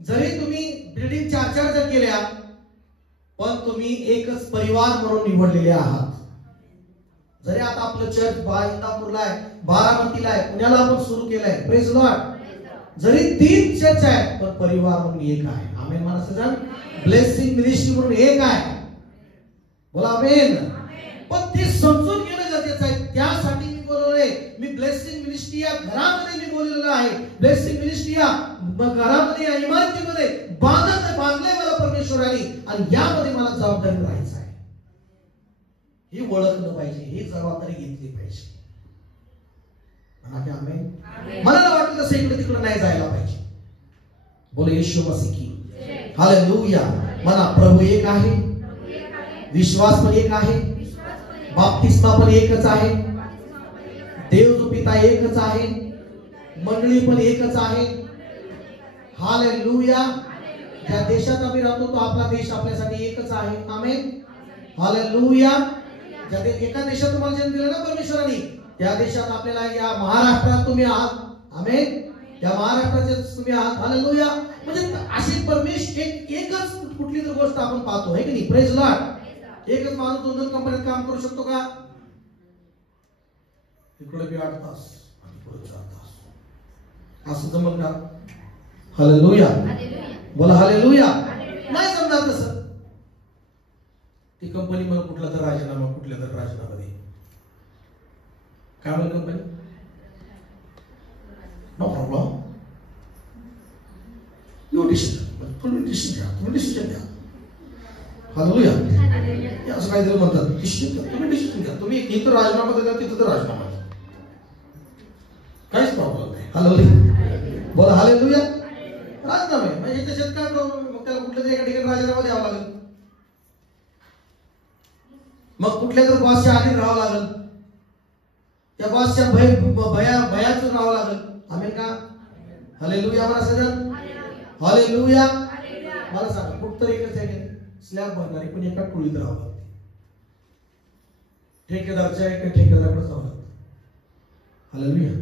जरी तुम्ही बिल्डिंग चार चार जर केल्या पण तुम्ही एकच परिवार म्हणून निवडलेले आहात. जरी आता आपलं चर्च इंदापूरला आहे, बारामतीला आहे, पुण्याला आपण सुरू केलंय. Praise Lord. जरी 3 चर्च आहेत पण परिवार म्हणून एक आहे. आमेन म्हणा सगळं. ब्लेसिंग मिनिस्ट्री म्हणून एक आहे. बोला आमेन. पण ते समजून घेणं गरजेचं आहे. त्यासाठी मी बोललोय. मी ब्लेसिंग मिनिस्ट्री या घरामध्ये मी बोललेलो आहे. ब्लेसिंग मिनिस्ट्री या घरामध्ये या इमारतीमध्ये बांधलंय मला परमेश्वराने आणि यामध्ये मला जबाबदारी राहायचं आहे. हे ओळखलं पाहिजे. ही जबाबदारी घेतली पाहिजे. म्हणा की आमेन. मला वाटतं तसं इकडे तिकडे नाही जायला पाहिजे. बोले येशू मसीह की. हालेलुया. म्हणा प्रभू एक आहे. विश्वास पण एक आहे. बाप्तिस्मा पण एकच आहे. देव जो पिता एकच आहे. मंडळी पण एकच आहे. हालेलुया. ज्या देशात आम्ही राहतो तो आपला देश आपल्यासाठी एकच आहे. आमेन. हालेलुया. ज्या एका देशात तुम्हाला जन्म दिला ना परमेश्वराने, त्या देशात आपल्याला या महाराष्ट्रात तुम्ही आहात. आमेन. या महाराष्ट्राचे तुम्ही आहात. हालेलुया. म्हणजे अशी परमेश्वर एकच कुठली तर गोष्ट आपण पाहतो आहे की नाही. Praise Lord. एकच माणूस 2-2 कंपनीत काम करू शकतो का. इकडे बी 8 तास आणि पुढे 4 तास असं जमल का. हालेलुया. बोला हालेलुया. नाही जमणार तसं. ती कंपनी मग कुठला तर राजीनामा कुठल्या तर राजीनामा दे. काय म्हणत company. No problem. You decision. तुम्ही डिसिजन घ्या. हालेलुया. असं काहीतरी म्हणतात. तुम्ही डिसिजन घ्या. तुम्ही इथं राजीनामा द्या तिथं तर राजीनामा द्या. काहीच प्रॉब्लेम नाही. हालेलुया. बोला हालेलुया. राजीनामा आहे म्हणजे त्याच्यात काय प्रॉब्लेम. मग त्याला कुठल्या तरी एका ठिकाणी राजीनामा द्यावा लागेल. मग कुठल्या तर बॉसच्या आधीन राहावं लागेल. त्या बॉसच्या भयातून राहावं लागेल. आमेन का. हालेलुया. मला सगळं हालेलुया. मला सांगा कुठं एकच आहे. स्लॅब भरणारी पण एका टोळीत राहावं लागते. ठेकेदारच्या एका ठेकेदाराकडे जावं लागतं. हालेलुया.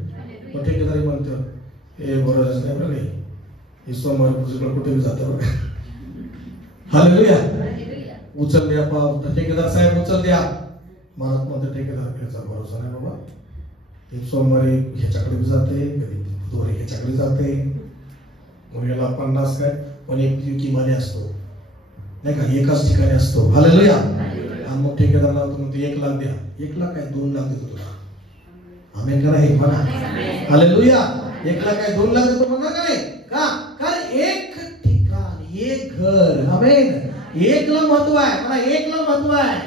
मग ठेकेदारी म्हणतं हे बरोबरच नाही बरं. हे सोमवार पुस्तकाला कुठे जातं बघा. हालेलुया. उचल द्या पाव. ठेकेदार साहेब उचल द्या. मला म्हणतं ठेकेदार भरोसा नाही बाबा. हे सोमवारी ह्याच्याकडे जाते, कधी बुधवारी ह्याच्याकडे जाते. मग याला 50 काय पण एक किमाने असतो नाही का. एकाच ठिकाणी असतो. हालेलुया. आणि मग ठेकेदारला म्हणतो 1 लाख द्या. 1 लाख काय 2 लाख देतो तुला. आमेन करा. हे म्हणा हालेलुया. 1 लाख काय 2 लाख देतो म्हणणार का नाही का. कारण एक ठिकाण एक घर. आमेन. एकला महत्व आहे. मला एकला महत्व आहे.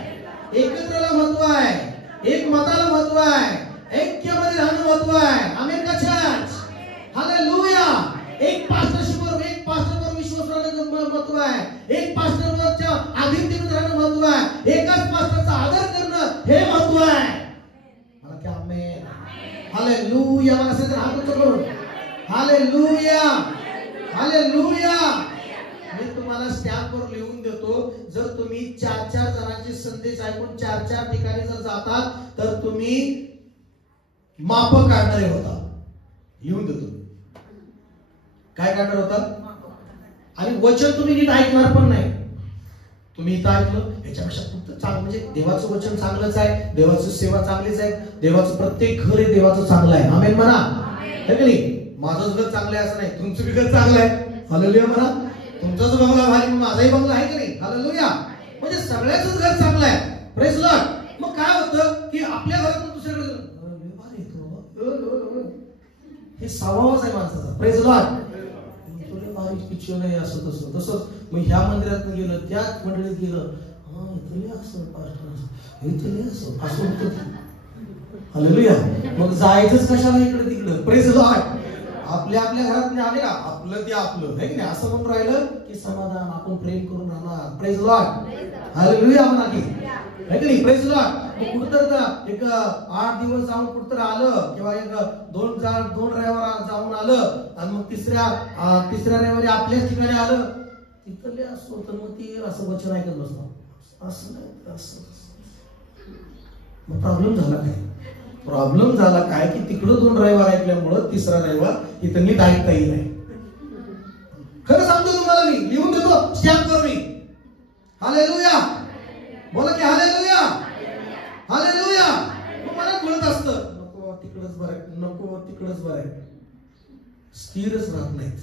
एकत्रला महत्व आहे. एक मताला महत्व आहे. ऐक्यामध्ये राहणं महत्व आहे. आमेन का चर्च. हालेलुया. एक पास्टरशिपवर एक पास्टरवर विश्वास राहणं महत्व आहे. एक पास्टरवरच्या अधीनतेमध्ये राहणं महत्व आहे. एकाच पास्टरचा आदर करणं हे महत्व आहे. मला की आमेन. हालेलुया. मला सगळं हात उचलून हालेलुया, हालेलुया. मी तुम्हाला स्टॅम्पवर लिहून देतो, जर तुम्ही 4-4 जणांचे संदेश ऐकून 4-4 ठिकाणी जर जातात तर तुम्ही माप काढणारे होता. लिहून देतो काय काढणार होता. आणि वचन तुम्ही नीट ऐकणार पण नाही. तुम्ही इथं ऐकलं याच्यापेक्षा खूप चांगलं, म्हणजे देवाचं वचन चांगलंच आहे, देवाची सेवा चांगलीच आहे, देवाचं प्रत्येक घर हे देवाचं चांगलं आहे. आमेन म्हणा. है की नाही. माझंच घर चांगलं आहे असं नाही, तुमचं बी घर चांगलं आहे. हालेलुया म्हणा. तुमचाच बंगला भारी, माझाही बंगला आहे की नाही. हालेलुया. म्हणजे सगळ्याच घर चांगलं आहे. Praise Lord. मग काय होतं की आपल्या घरातून दुसऱ्याकडे हे स्वभावच आहे माणसाचा. Praise Lord. तुला बारीक पिक्चर नाही असं तसं तसंच. मग ह्या मंदिरात गेलं, त्या मंडळीत गेलं, हालेलुया. मग जायचंच कशाला इकडे तिकडं. Praise Lord. आपल्या घरात नाही आले का आपलं ते आपलं आहे की नाही असं म्हणून राहिलं की समाधान, आपण प्रेम करून राहणार. Praise Lord. हालेलुया म्हणा की आहे की नाही. Praise Lord. कुठतर एक 8 दिवस जाऊन कुठतर आलं किंवा एक 2 रविवार जाऊन आलं आणि मग तिसऱ्या रविवारी आपल्याच ठिकाणी आलं, तिथले असं तर मग ती असं वचन ऐकत बसणार असं नाही असं. मग प्रॉब्लेम झाला काय की तिकडं 2 रविवार ऐकल्यामुळं तिसरा रविवार इथं नीट ऐकता येईल नाही. खरं सांगतो तुम्हाला, मी लिहून देतो स्टॅम्पवर मी. हालेलुया. बोला की हालेलुया, हालेलुया. मग मला बोलत असतं नको तिकडच बरं आहे, नको तिकडच बरं आहे. स्थिरच राहत नाहीत.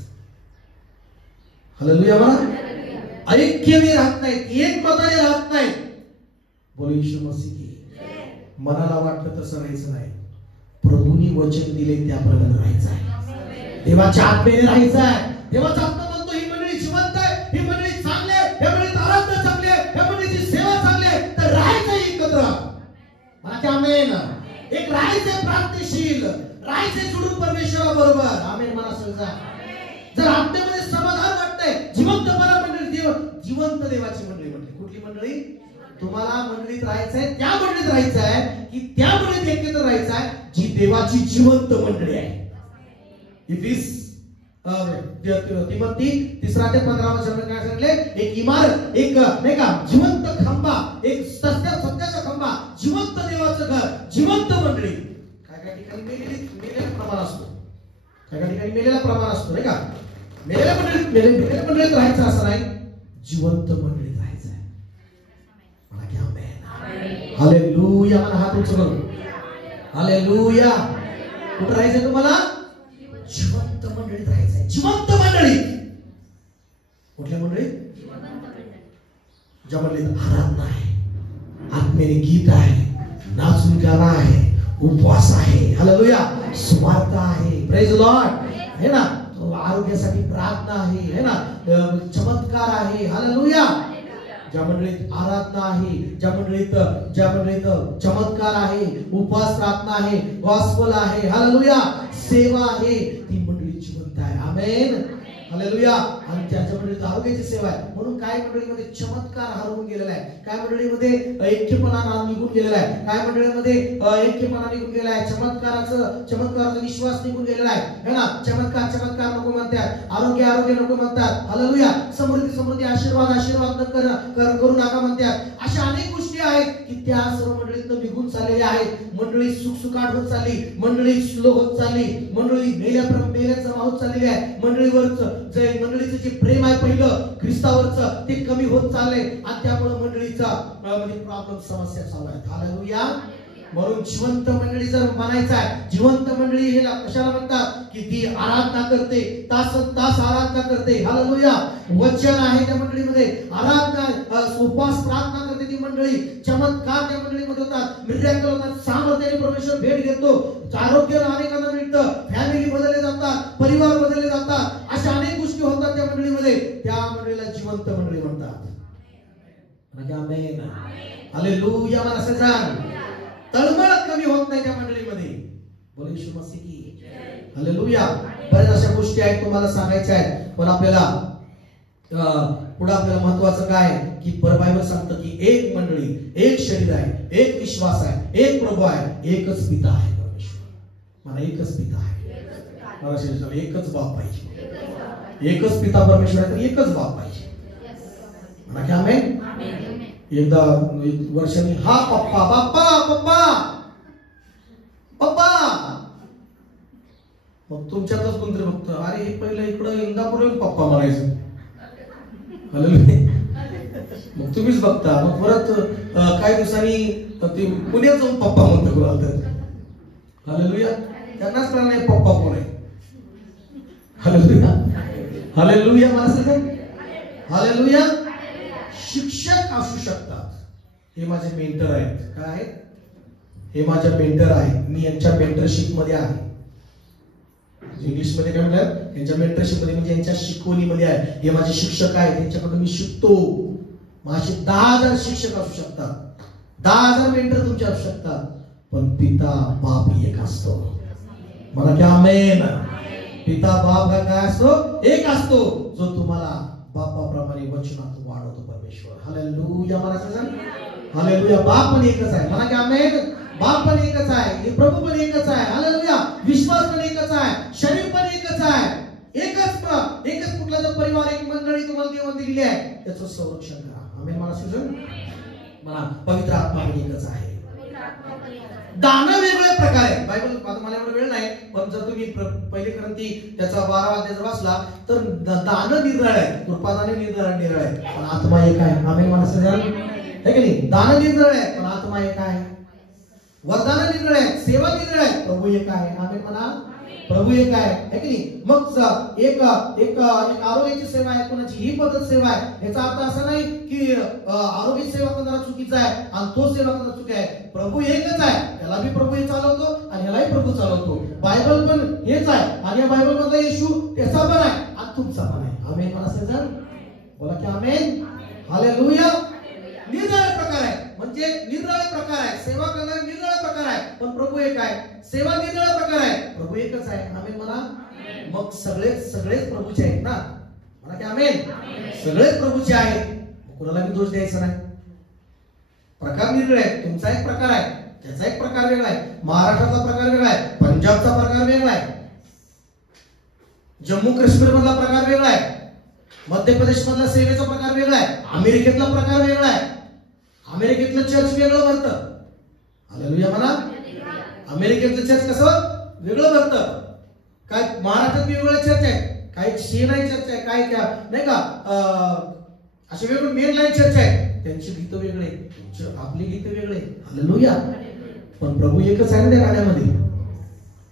हालेलुया म्हणा. ऐक्याने राहत नाहीत, एक मताने राहत नाहीत. बोलो येशू मसीह की. मनाला वाटलं तसं राहायचं नाही. प्रभूंनी वचन दिले त्याप्रमाणे राहायचं आहे. देवाच्या आत्म्याने राहायचं आहे. देवाचा आत्मा म्हणतो ही मंडळी जिवंत आहे, ही मंडळी चांगली आहे, या मंडळीत आराधना चांगली आहे, या मंडळीची सेवा चांगली आहे, तर राहायचं एकत्र. म्हणा आमेन. एक राहायचं प्रार्थनाशील, राहायचं जुडून परमेश्वराबरोबर. आमेन म्हणा सगळा. जर आत्म्यामध्ये समाधान वाटतंय, जिवंतपणा मंडळी, जिवंत देवाची मंडळी म्हणते. कुठली मंडळी. तुम्हाला मंडळीत राहायचंय, त्या मंडळीत राहायचं आहे की त्या मंडळीत एकत्र राहायचं आहे जी देवाची जिवंत मंडळी आहे. तिमोथी 3:15 वचन काय सांगितले. एक इमारत, एक नाही का जिवंत खंबा, एक सत्याचा खंबा, जिवंत देवाचं घर, जिवंत मंडळी. काय ठिकाणी मेलेला प्रमाण असतो, काय ठिकाणी मेलेला प्रमाण असतो नाही का. मेलेल्या मंडळीत राहायचं असं नाही, जिवंत मंडळीत राहायचं आहे. मला घ्या आमेन. हालेलुया म्हणा. हात उचलून हालेलुया. कुठं राहायचं तुम्हाला. जिवंत मंडळीत राहायचंय. जिवंत मंडळी. कुठल्या मंडळीत. ज्या मंडळीत आराधना आहे, आत्म्याने गीत आहे, नाचून गाणं आहे, उपवास आहे, हालेलुया, सुवार्ता आहे, प्रेज लॉर्ड है ना, आरोग्यासाठी प्रार्थना आहे ना, चमत्कार आहे, हालेलुया. ज्या मंडळीत आराधना आहे, ज्या मंडळीत चमत्कार आहे, उपवास प्रार्थना आहे, गॉस्पल आहे, हालेलुया, सेवा आहे, ती मंडळी जिवंत आहे. आमेन. हालेलुया. आणि त्याच्या मंडळीत आरोग्याची सेवा आहे. म्हणून काय मंडळीमध्ये चमत्कार हरवून गेलेला आहे, काय मंडळीमध्ये ऐक्यपणा निघून गेलेला आहे, काय मंडळीमध्ये ऐक्यपणा निघून गेलेला आहे, चमत्काराचा विश्वास निघून गेलेला आहे है ना. चमत्कार नको म्हणतात, आरोग्य नको म्हणतात, हालेलुया. समृद्धी आशीर्वाद करू नका म्हणतात. अशा अनेक गोष्टी आहेत की त्या सर्व मंडळीतून निघून चाललेल्या आहेत. मंडळी सुखसुखाट होत चालली, मंडळी स्लो होत चालली, मंडळी मेल्याचं होत चाललेली आहे. मंडळीचं जे प्रेम आहे पहिलं ख्रिस्तावरचं ते कमी होत चाललंय आणि त्यामुळे मंडळीचा प्रॉब्लेम समस्या चालू आहेत. हालेलुया. म्हणून जिवंत मंडळी जर बनायचं आहे, जिवंत मंडळी हे कशाला म्हणतात की ती आराधना करते, तास आराधना करते, हालेलुया. वचन आहे त्या मंडळीमध्ये, आराधना उपवास प्रार्थना करते ती मंडळी, चमत्कार त्या मंडळीमध्ये होतात, मिराकल होतात, सामर्थ्याने परमेश्वर भेट घेतो, आरोग्य अनेकांना मिळतं, फॅमिली बदलले जातात, परिवार बदलले जातात, अशा अनेक गोष्टी होतात त्या मंडळीमध्ये. त्या मंडळीला जिवंत मंडळी म्हणतात. आमेन. हालेलुया. मला सजान तळमळ कमी होत नाही त्या मंडळीमध्ये. बोला येशू मसीह की. हालेलुया. बऱ्याच अशा गोष्टी आहेत तुम्हाला सांगायच्या आहेत, पण आपल्याला पुढे आपल्याला महत्वाचं काय की बायबल सांगतं की एक मंडळी, एक शरीर आहे, एक विश्वास आहे, एक प्रभू आहे, एकच पिता आहे परमेश्वर. मला एकच पिता आहे. मला शेजारी एकच बाप पाहिजे, एकच पिता परमेश्वर आहे, तर एकच बाप पाहिजे. म्हणा की आमेन. एकदा वर्षांनी हा पप्पा पप्पा पप्पा पप्पा, मग तुमच्यातच कोणतरी बघतं, अरे हे पहिलं इकडं इंदापूर येऊन पप्पा म्हणायचं, मग तुम्हीच बघता. मग परत काही दिवसांनी ते पुण्यात जाऊन पप्पा म्हणतो कोणाला तर. हालेलुया. त्यांनाच कळलं नाही पप्पा कोण आहे. Hallelujah hallelujah. मला सांगा हालेलुया. शिक्षक असू शकतात. हे माझे मेंटर आहेत. काय आहेत? हे माझ्या मेंटर आहेत. मी यांच्या मेंटरशिप मध्ये आहे. इंग्लिश मध्ये काय म्हणतात? यांच्या मेंटरशिप मध्ये म्हणजे यांच्या शिकवणीमध्ये आहे. हे माझे शिक्षक आहेत, त्यांच्याकडून मी शिकतो. माझे 10,000 शिक्षक असू शकतात, 10,000 मेंटर तुमचे असू शकतात, पण पिता बाप एक असतो. मला क्या आमेन. पिता बाप काय असतो? एक असतो, जो तुम्हाला बापाप्रमाणे वचनात वाढवतो परमेश्वर. हालेलुया. मला सांग हालेलुया. बाप पण एकच आहे. मला क्या आमेन. बाप पण एकच आहे, प्रभू पण एकच आहे. हालेलुया. विश्वास पण एकच आहे, शरीर पण एकच आहे. एकच कुठला जर परिवार, एक मंडळी तुम्हाला देवाने दिली आहे, त्याचं संरक्षण करा. आमेन. मला सुजन मला पवित्र आत्मा एकच आहे. दानं वेगवेगळ्या प्रकार आहेत. बायबल मला एवढा वेळ नाही, पण जर तुम्ही पहिले ग्रंथी त्याचा 12 अध्याय जर वाचला तर दानं निरळ आहे, कृपादाने निरळ आहे, पण आत्मा एक आहे. आमेन. मला सुजन है की नाही? दानं निरळ आहे, पण आत्मा एक आहे. वरदान निरळ आहे, सेवा निरळ आहे, प्रभू एक आहे. आमेन. म्हणा प्रभू एक आहे की नाही? मग एक आरोग्याची सेवा आहे, कोणाची ही पद्धत सेवा आहे. याचा अर्थ असा नाही की आरोग्य सेवा करणारा चुकीचा आहे आणि तो सेवा करणारा चुकी आहे. प्रभू एकच आहे, त्याला भी प्रभू हे चालवतो आणि ह्यालाही प्रभू चालवतो. बायबल पण हेच आहे आणि या बायबल मधला येशू त्याचा पण आहे आणि तुमचा पण आहे. आमेन. मला सगळं बोला की आमेन. हालेलुया. निरनिराळे प्रकार आहे, म्हणजे निरनिराळे प्रकार आहे. सेवा करणारे निरनिराळे प्रकार आहे, पण प्रभू एक आहे. सेवा निरनिराळे प्रकार आहे, प्रभू एकच आहे. आमेन. मला मग सगळेच प्रभूचे आहेत ना. मला की आमेन. सगळेच प्रभूचे आहेत, कोणाला भी दोष द्यायचा नाही. प्रकार निरनिराळे आहेत. तुमचा एक प्रकार आहे, त्याचा एक प्रकार वेगळा आहे, महाराष्ट्राचा प्रकार वेगळा आहे, पंजाबचा प्रकार वेगळा आहे, जम्मू काश्मीर मधला प्रकार वेगळा आहे, मध्य प्रदेश मधला सेवेचा प्रकार वेगळा आहे, अमेरिकेतला प्रकार वेगळा आहे. अमेरिकेतलं चर्च वेगळं भरतं. हालेलुया. म्हणा अमेरिकेतलं चर्च कसं वेगळं भरतं. काय महाराष्ट्रात वेगवेगळे चर्च आहे, काही शेनाई चर्च आहे, काय नाही का असे वेगवेगळे मेन लाईन चर्च आहे. त्यांची गीतं वेगळे, आपली गीतं वेगळे. हालेलुया. पण प्रभू एकच आहे ना त्या गाण्यामध्ये.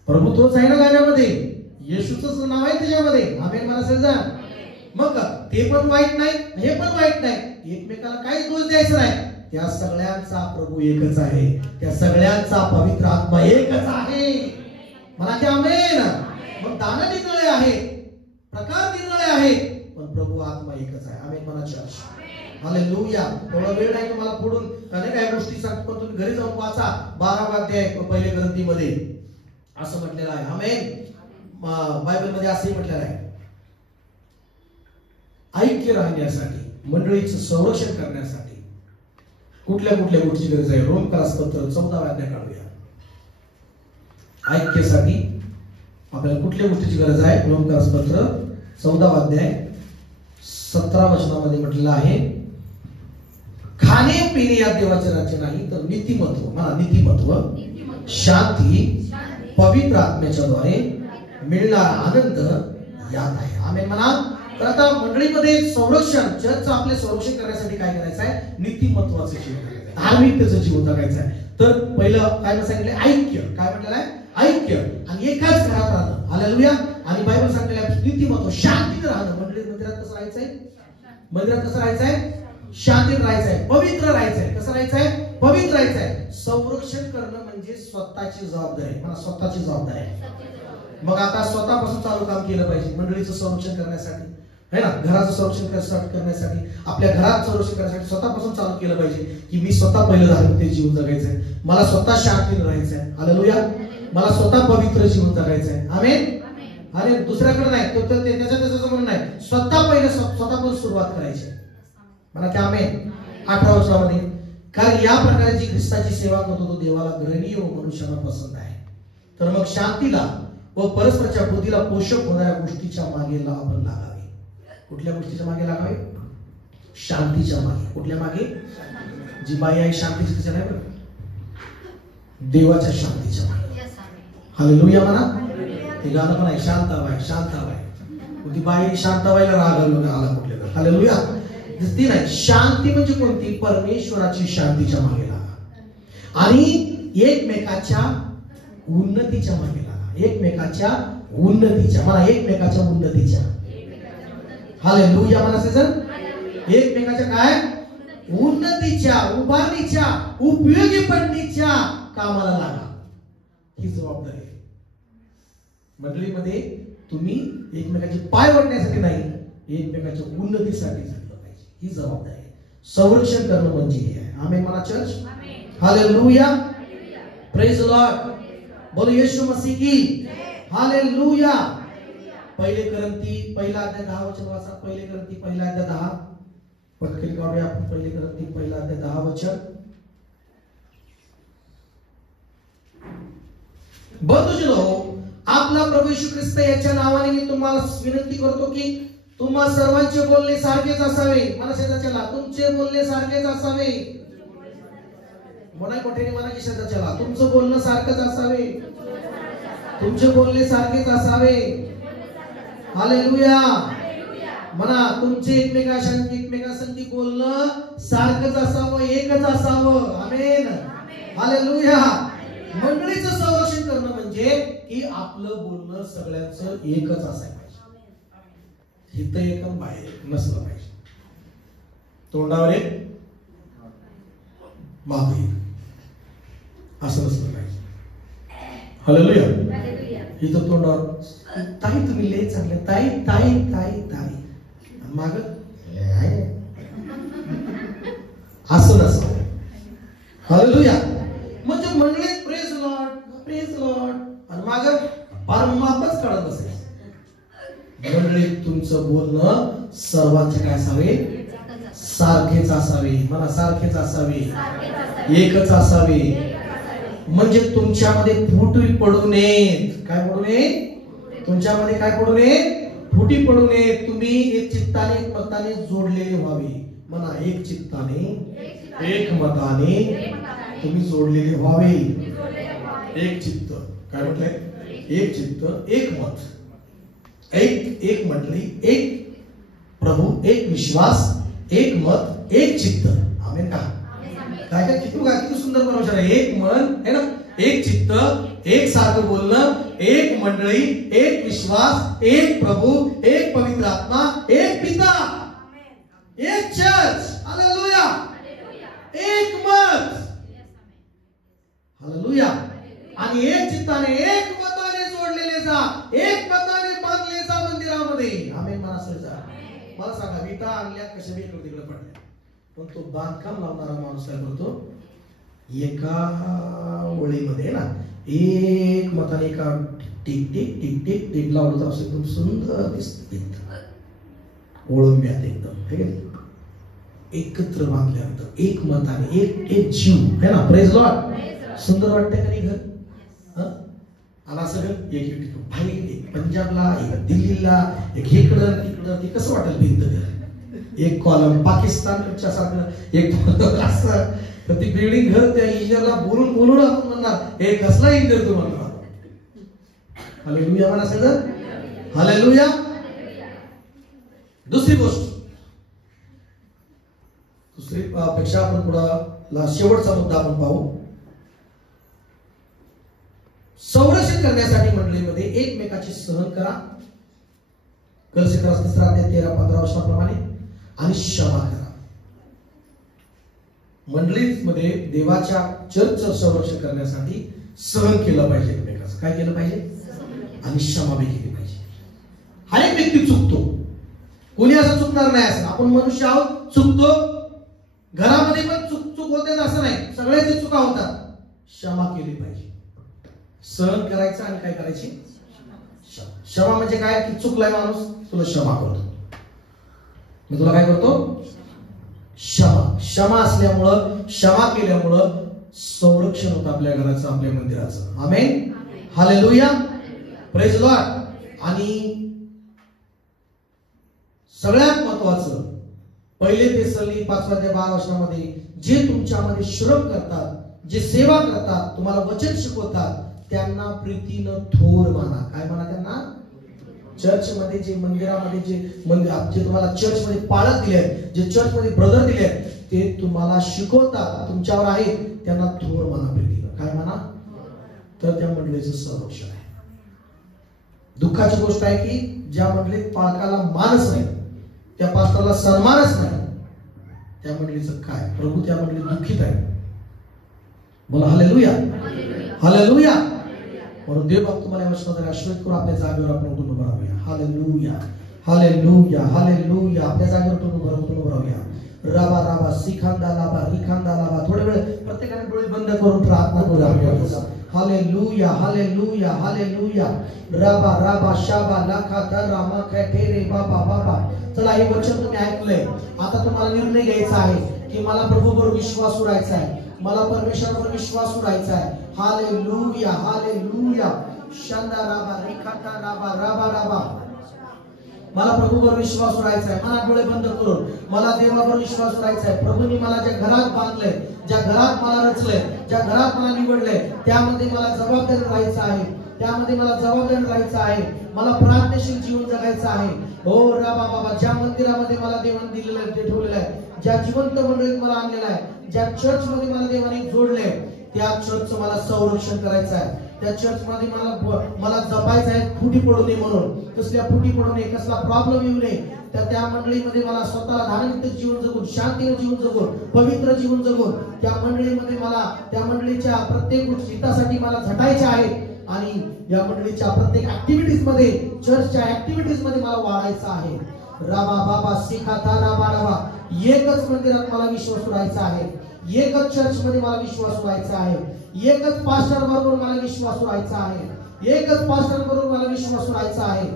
प्रभू तोच आहे ना गाण्यामध्ये. येशूचंच नाव आहे त्याच्यामध्ये. आमेन. मला समजा. मग ते पण वाईट नाही, हे पण वाईट नाही, एकमेकाला काही दोष द्यायचा नाही. त्या सगळ्यांचा प्रभू एकच आहे, त्या सगळ्यांचा पवित्र आत्मा एकच आहे. मला की आमेन. मग दानं निरनिराळे आहे, प्रकार निरनिराळे आहे, पण प्रभू आत्मा एकच आहे. आमेन. मला चर्च. हालेलुया. थोडा वेळ नाही तुम्हाला पुढून अनेक काही गोष्टी सांगतो, पण तुम्ही घरी जाऊन वाचा 12 अध्याय पहिले ग्रंथीमध्ये असं म्हटलेलं आहे. आमेन. बायबल मध्ये असंही म्हटलेलं आहे, ऐक्य राहण्यासाठी, मंडळीचं संरक्षण करण्यासाठी कुठल्या गोष्टी गरज आहे. रोमकरास पत्र 14 अध्याय काढूया. ऐक्यासाठी आपल्याला कुठल्या गोष्टीची गरज आहे? रोमकरास पत्र 14 अध्याय 17 वचनामध्ये म्हटलेलं आहे, खाणे पिणे या देवाचे राज्य नाही, तर नीतिमत्व. मला नीतिमत्व, शांती, पवित्र आत्म्याच्या द्वारे मिळणारा आनंद यात आहे. आमेन. म्हणा. तर आता मंडळीमध्ये संरक्षण, चर्चचं आपले संरक्षण करण्यासाठी काय करायचं आहे? नीतिमत्वाचं जीवन, धार्मिकतेचं जीवन जगायचं आहे. तर पहिलं काय सांगितलं? ऐक्य. काय म्हटलेलं आहे? ऐक्य आणि एकाच घरात राहणं. हालेलुया. आणि बायबल सांगितलेलं आहे नीतिमत्व, शांतीत राहणं. मंदिरात कसं राहायचंय? मंदिरात कसं राहायचंय? शांतीत राहायचंय, पवित्र राहायचंय. कसं राहायचंय? पवित्र राहायचंय. संरक्षण करणं म्हणजे स्वतःची जबाबदारी. मला स्वतःची जबाबदारी आहे. मग आता स्वतःपासून चालू काम केलं पाहिजे मंडळीचं संरक्षण करण्यासाठी, है ना. घराचं संरक्षण करण्यासाठी, आपल्या घरात संरक्षण करण्यासाठी स्वतःपासून चालू केलं पाहिजे की मी स्वतः पहिलं धार्मिक जीवन जगायचंय, मला स्वतः शांतीने राहायचंय. हालेलुया. मला स्वतः पवित्र जीवन जगायचंय. आमेन. आणि दुसऱ्याकडे नाही, तो त्याचं म्हणून नाही, स्वतः पहिलं स्वतःपासून सुरुवात करायची. मला काय आमेन. 18 वचनामध्ये, कारण या प्रकारची ख्रिस्ताची सेवा करतो तो देवाला ग्रहणीय व मनुष्यांना पसंत आहे. तर मग शांतीला व परस्परच्या बुद्धीला पोषक होणाऱ्या गोष्टीच्या मागे आपण लागावे. कुठल्या गोष्टीच्या मागे लागावे? शांतीच्या मागे. कुठल्या मागे? जी बाई आहे शांतीची तिच्या नाही, देवाच्या शांतीच्या मागे. हालेलुया म्हणा. ते गाणं पण आहे, शांताबाई शांताबाई. ती बाई शांताबाईला राग आला कुठल्या. हालेलुया. ती नाही. शांती म्हणजे कोणती? परमेश्वराची शांतीच्या मागे लागा आणि एकमेकाच्या उन्नतीच्या मागे लागा. एकमेकाच्या उन्नतीच्या, मला एकमेकाच्या उन्नतीच्या. हालेलुया म्हणा सजन. एकमेकाच्या काय? उन्नतीच्या, उभारणीच्या, उपयोगी पडणीच्या कामाला लागा. ही जबाबदारी आहे. मंडळीमध्ये तुम्ही एकमेकाचे पाय ओढण्यासाठी नाही, एकमेकाच्या उन्नतीसाठी जगलं पाहिजे. ही जबाबदारी आहे. संरक्षण करणं म्हणजे हे आहे. आमेन म्हणा church. Hallelujah. Praise the Lord. बोलो येशू मसीह की. हालेलुया. पहिले करंती पहिला अध्याय 10 वचन वाचा. पहिले करंती पहिला अध्याय 10. पटकन काढूया आपण. पहिले करंती पहिला अध्याय 10 वचन. बंधुजनो, आपला प्रभू येशू ख्रिस्त याच्या नावाने मी तुम्हाला विनंती करतो की तुम्हा सर्वांचे बोलणे सारखेच असावे. मला शेजारच्याला तुमचे बोलणे सारखेच असावे. मोठ्या मोठ्याने म्हणा की शेजारच्याला तुमचं बोलणं सारखंच असावे. तुमचे बोलणे सारखेच असावे. हालेलुया म्हणा. तुमचे एकमेकांसंगती बोलणं सारखंच असावं, एकच असावं. आमेन. हालेलुया. मंडळीचं संरक्षण करणं म्हणजे की आपलं बोलणं सगळ्यांचं एकच असायला पाहिजे. हित एक बाहेर नसलं पाहिजे. तोंडावर एक मागे असं नसलं पाहिजे. हालेलुया. इथं तोंडावर ताई तुम्ही लय चांगले, ताई ताई ताई ताई, माग असं नसतं. हालेलुया. म्हणजे मंडळीत प्रेज लॉर्ड आणि माग परमात्माच कळत असेल. मंडळीत तुमचं बोलणं सर्वांचे काय असावे? सारखेच असावे. मला सारखेच असावे, एकच असावे. म्हणजे तुमच्यामध्ये फुटी पडू नयेत. काय पडू नये? तुमच्यामध्ये काय पडू नये? फुटी पडू नये. तुम्ही एक चित्ताने एक मताने जोडलेले व्हावे. म्हणा एक चित्ताने एक मताने तुम्ही जोडलेले व्हावे. एक चित्त. काय म्हटलंय? एक चित्त एक मत, एक मंडळी, एक प्रभू, एक विश्वास, एक मत, एक चित्त. आमेन का? काय काय किती सुंदर परमेश्वर आहे. एक मन है ना, एक चित्त, एक सारखं बोलणं, एक मंडळी, एक विश्वास, एक प्रभू, एक पवित्र आत्मा, एक पिता, एक चर्च. हालेलुया. एक मत. हालेलुया. आणि एक चित्ताने एक मताने जोडलेले जा, एक मताने बांधले जा मंदिरामध्ये. आमेन म्हणा सर. मला सांगा, विटा आणल्या कशा इकडे तिकडे पडल्या, पण तो बांधकाम लावणारा माणूस काय करतो? एका ओळीमध्ये ना एक मताने एका tick tick tick tick tick लावलं तर असं एकदम सुंदर दिसत. ओळंब्यात एकदम एकत्र बांधल्यानंतर एक मताने एक जीव है ना. Praise Lord. सुंदर वाटतंय का नाही घर? आला सगळं एक भाई, एक पंजाबला, एक दिल्लीला, एक इकडं तिकडं. ते कसं वाटेल भिंत घर? एक कॉलम पाकिस्तानच्या सारखं एक असं. तर ती बिल्डिंग घर त्या इंजिनियरला बोलून आपण म्हणणार हे कसला इंजिनियर तू म्हणणार. हालेलुया म्हणा सगळं. हालेलुया. दुसरी गोष्ट, दुसरी पेक्षा आपण पुढे शेवटचा मुद्दा आपण पाहू. संरक्षण करण्यासाठी मंडळीमध्ये एकमेकाची सहन करा. कलश 13-15 वर्षाप्रमाणे आणि क्षमा करा. मंडळीमध्ये देवाच्या चर्चचं संरक्षण करण्यासाठी सहन केलं पाहिजे. एकमेकाचं काय केलं पाहिजे? आणि क्षमा बी केली पाहिजे. हा एक व्यक्ती चुकतो, कोणी असं चुकणार नाही. असं आपण मनुष्य आहोत, चुकतो. घरामध्ये पण चूक होते असं नाही, सगळ्याची चुका होतात. क्षमा केली पाहिजे. सहन करायचं आणि काय करायची? क्षमा म्हणजे काय? की चुकलाय माणूस, तुला क्षमा करतो. मी तुला काय करतो? क्षमा असल्यामुळं, क्षमा केल्यामुळं संरक्षण होतं आपल्या घराचं, आपल्या मंदिराचं. आमेन. हालेलुया. Praise Lord. आणि सगळ्यात महत्वाचं, पहिले तेसलोनिके 5:12 जे तुमच्यामध्ये श्रम करतात, जे सेवा करतात, तुम्हाला वचन शिकवतात, त्यांना प्रीतीनं थोर माना. काय म्हणा त्यांना? चर्चमध्ये जे मंदिरामध्ये जे तुम्हाला चर्चमध्ये पाळत दिले, जे चर्चमध्ये ब्रदर दिले, ते तुम्हाला शिकवतात, तुमच्यावर आहे, त्यांना थोर माना प्रीतीनं. काय म्हणा? तर त्या मंडळीचं संरक्षण आहे. दुःखाची गोष्ट आहे की ज्या मंडळीत पालकाला मानच नाही, त्या पास्टरला सन्मानच नाही, त्या मंडळीचं काय? प्रभू त्या मंडळीत दुःखित आहे. बोला हालेलुया, हालेलुया. म्हणून देव बाप तुम्हाला या वचनाद्वारे आशीर्वाद करू. आपल्या जागेवर आपण उठून उभं राहूया. Hallelujah, hallelujah, hallelujah. आपल्या जागेवर उठून उभं राहूया. राबा राबा सिखांदा लाबा रिखांदा लाबा. थोडे वेळ प्रत्येकाने डोळे बंद करून प्रार्थना करूया. Hallelujah, hallelujah, hallelujah. राबा राबा शाबा लाखा रामा खेरे बाबा बाबा. चला, हे वचन तुम्ही ऐकलंय. आता तुम्हाला निर्णय घ्यायचा आहे की मला प्रभूवर विश्वास उरायचा आहे, मला परमेश्वरावर विश्वास उरायचा आहे. Hallelujah, hallelujah. शंदा राबा रिखाता राबा राबा राबा. मला प्रभूवर विश्वास उरायचा आहे. मला डोळे बंद करून मला देवावर विश्वास उरायचा आहे. प्रभूंनी मला ज्या घरात बांधलंय, ज्या घरात मला रचलंय, ज्या घरात मला निवडलंय, त्यामध्ये मला जबाबदारी राहायचं आहे, त्यामध्ये मला जबाबदारी राहायचं आहे. मला प्रार्थनेशील जीवन जगायचं आहे. हो राबा बाबा. ज्या मंदिरामध्ये मला देवाने दिलेलं आहे, ते ठेवलेलं आहे, ज्या जिवंत मंडळीत मला आणलेलं आहे, ज्या चर्च मध्ये मला देवाने जोडले, त्या चर्चचं मला संरक्षण करायचं आहे. त्या चर्च मध्ये मला जपायचं आहे, फुटी पडू नये म्हणून. कसल्या फुटी पडू नये, कसला प्रॉब्लेम येऊ नये. त्या मंडळीमध्ये मला स्वतःला धार्मिक जीवन जगून, शांतीनं जीवन जगून, पवित्र जीवन जगून त्या मंडळीमध्ये मला, त्या मंडळीच्या प्रत्येक हितासाठी मला झटायचे आहे. आणि या मंडळीच्या प्रत्येक ऍक्टिव्हिटीज मध्ये, चर्चच्या ऍक्टिव्हिटीज मध्ये मला वाढायचं आहे. राबा बाबा सिखाता राबा राबा. एकच मंदिरात मला विश्वास उरायचा आहे, एकच चर्च मध्ये मला विश्वास उरायचा आहे, एकच पास्टर बरोबर मला विश्वास उरायचा आहे, एकच पास्टर बरोबर मला विश्वास उरायचा आहे.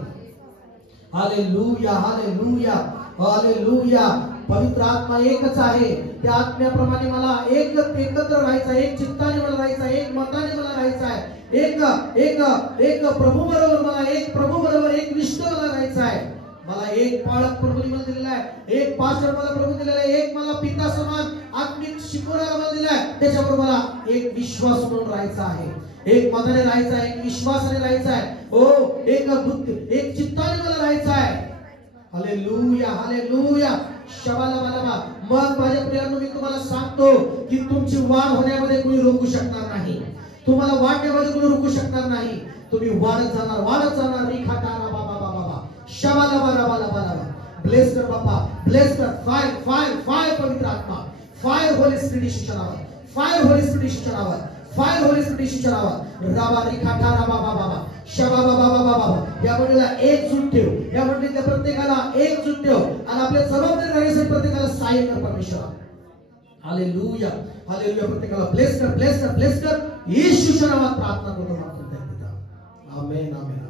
Hallelujah, hallelujah, hallelujah. पवित्र आत्मा एकच आहे. त्या आत्म्याप्रमाणे मला एकत्र राहायचं, एक चित्ताने मला राहायचं, एक मताने मला राहायचं आहे. एक प्रभू बरोबर मला, एक प्रभू बरोबर एक निष्ठ मला राहायचं आहे. मला एक पाळक प्रभूने मला दिलेला आहे, एक पास्टर मला प्रभू दिलेला आहे, एक मला पिता समान आत्मिक शिकवणारा मला दिला आहे. त्याच्याबरोबर मला एक विश्वास म्हणून राहायचा आहे, एक मताने राहायचा आहे, एक विश्वासाने राहायचा आहे. हो, एक बुद्धी, एक चित्ताने मला राहायचं आहे. Hallelujah, hallelujah. शबाला बाला. मग माझ्या प्रियांनो, मी तुम्हाला सांगतो की तुमची वाढ होण्यामध्ये कोणी रोखू शकणार नाही, तुम्हाला वाढण्यामध्ये कोणी रोखू शकणार नाही. तुम्ही वाढत जाणार, वाढत जाणार. रिखाटारा बाबा बाबा. शबाला बाला बाला बाला. ब्लेस कर बाबा, ब्लेस कर. फायर फायर फायर पवित्र आत्मा, फायर होली स्पिरिट शिक्षणावर, फायर होली स्पिरिट शिक्षणावर, फायर होली स्पिरिट शिक्षणावर. राबा रिखाटारा बाबा बाबा. शबा बाबा बाबा बाबा. या मंडळीला एकजूट ठेव, या मंडळीतल्या प्रत्येकाला एकजूट ठेव आणि आपल्या जबाबदारी राहण्यासाठी प्रत्येकाला सहाय्य कर परमेश्वरा. Hallelujah, hallelujah. प्रत्येकाला ब्लेस कर, ब्लेस कर, ब्लेस कर. येशूच्या नावात प्रार्थना करतो. आमेन, आमेन.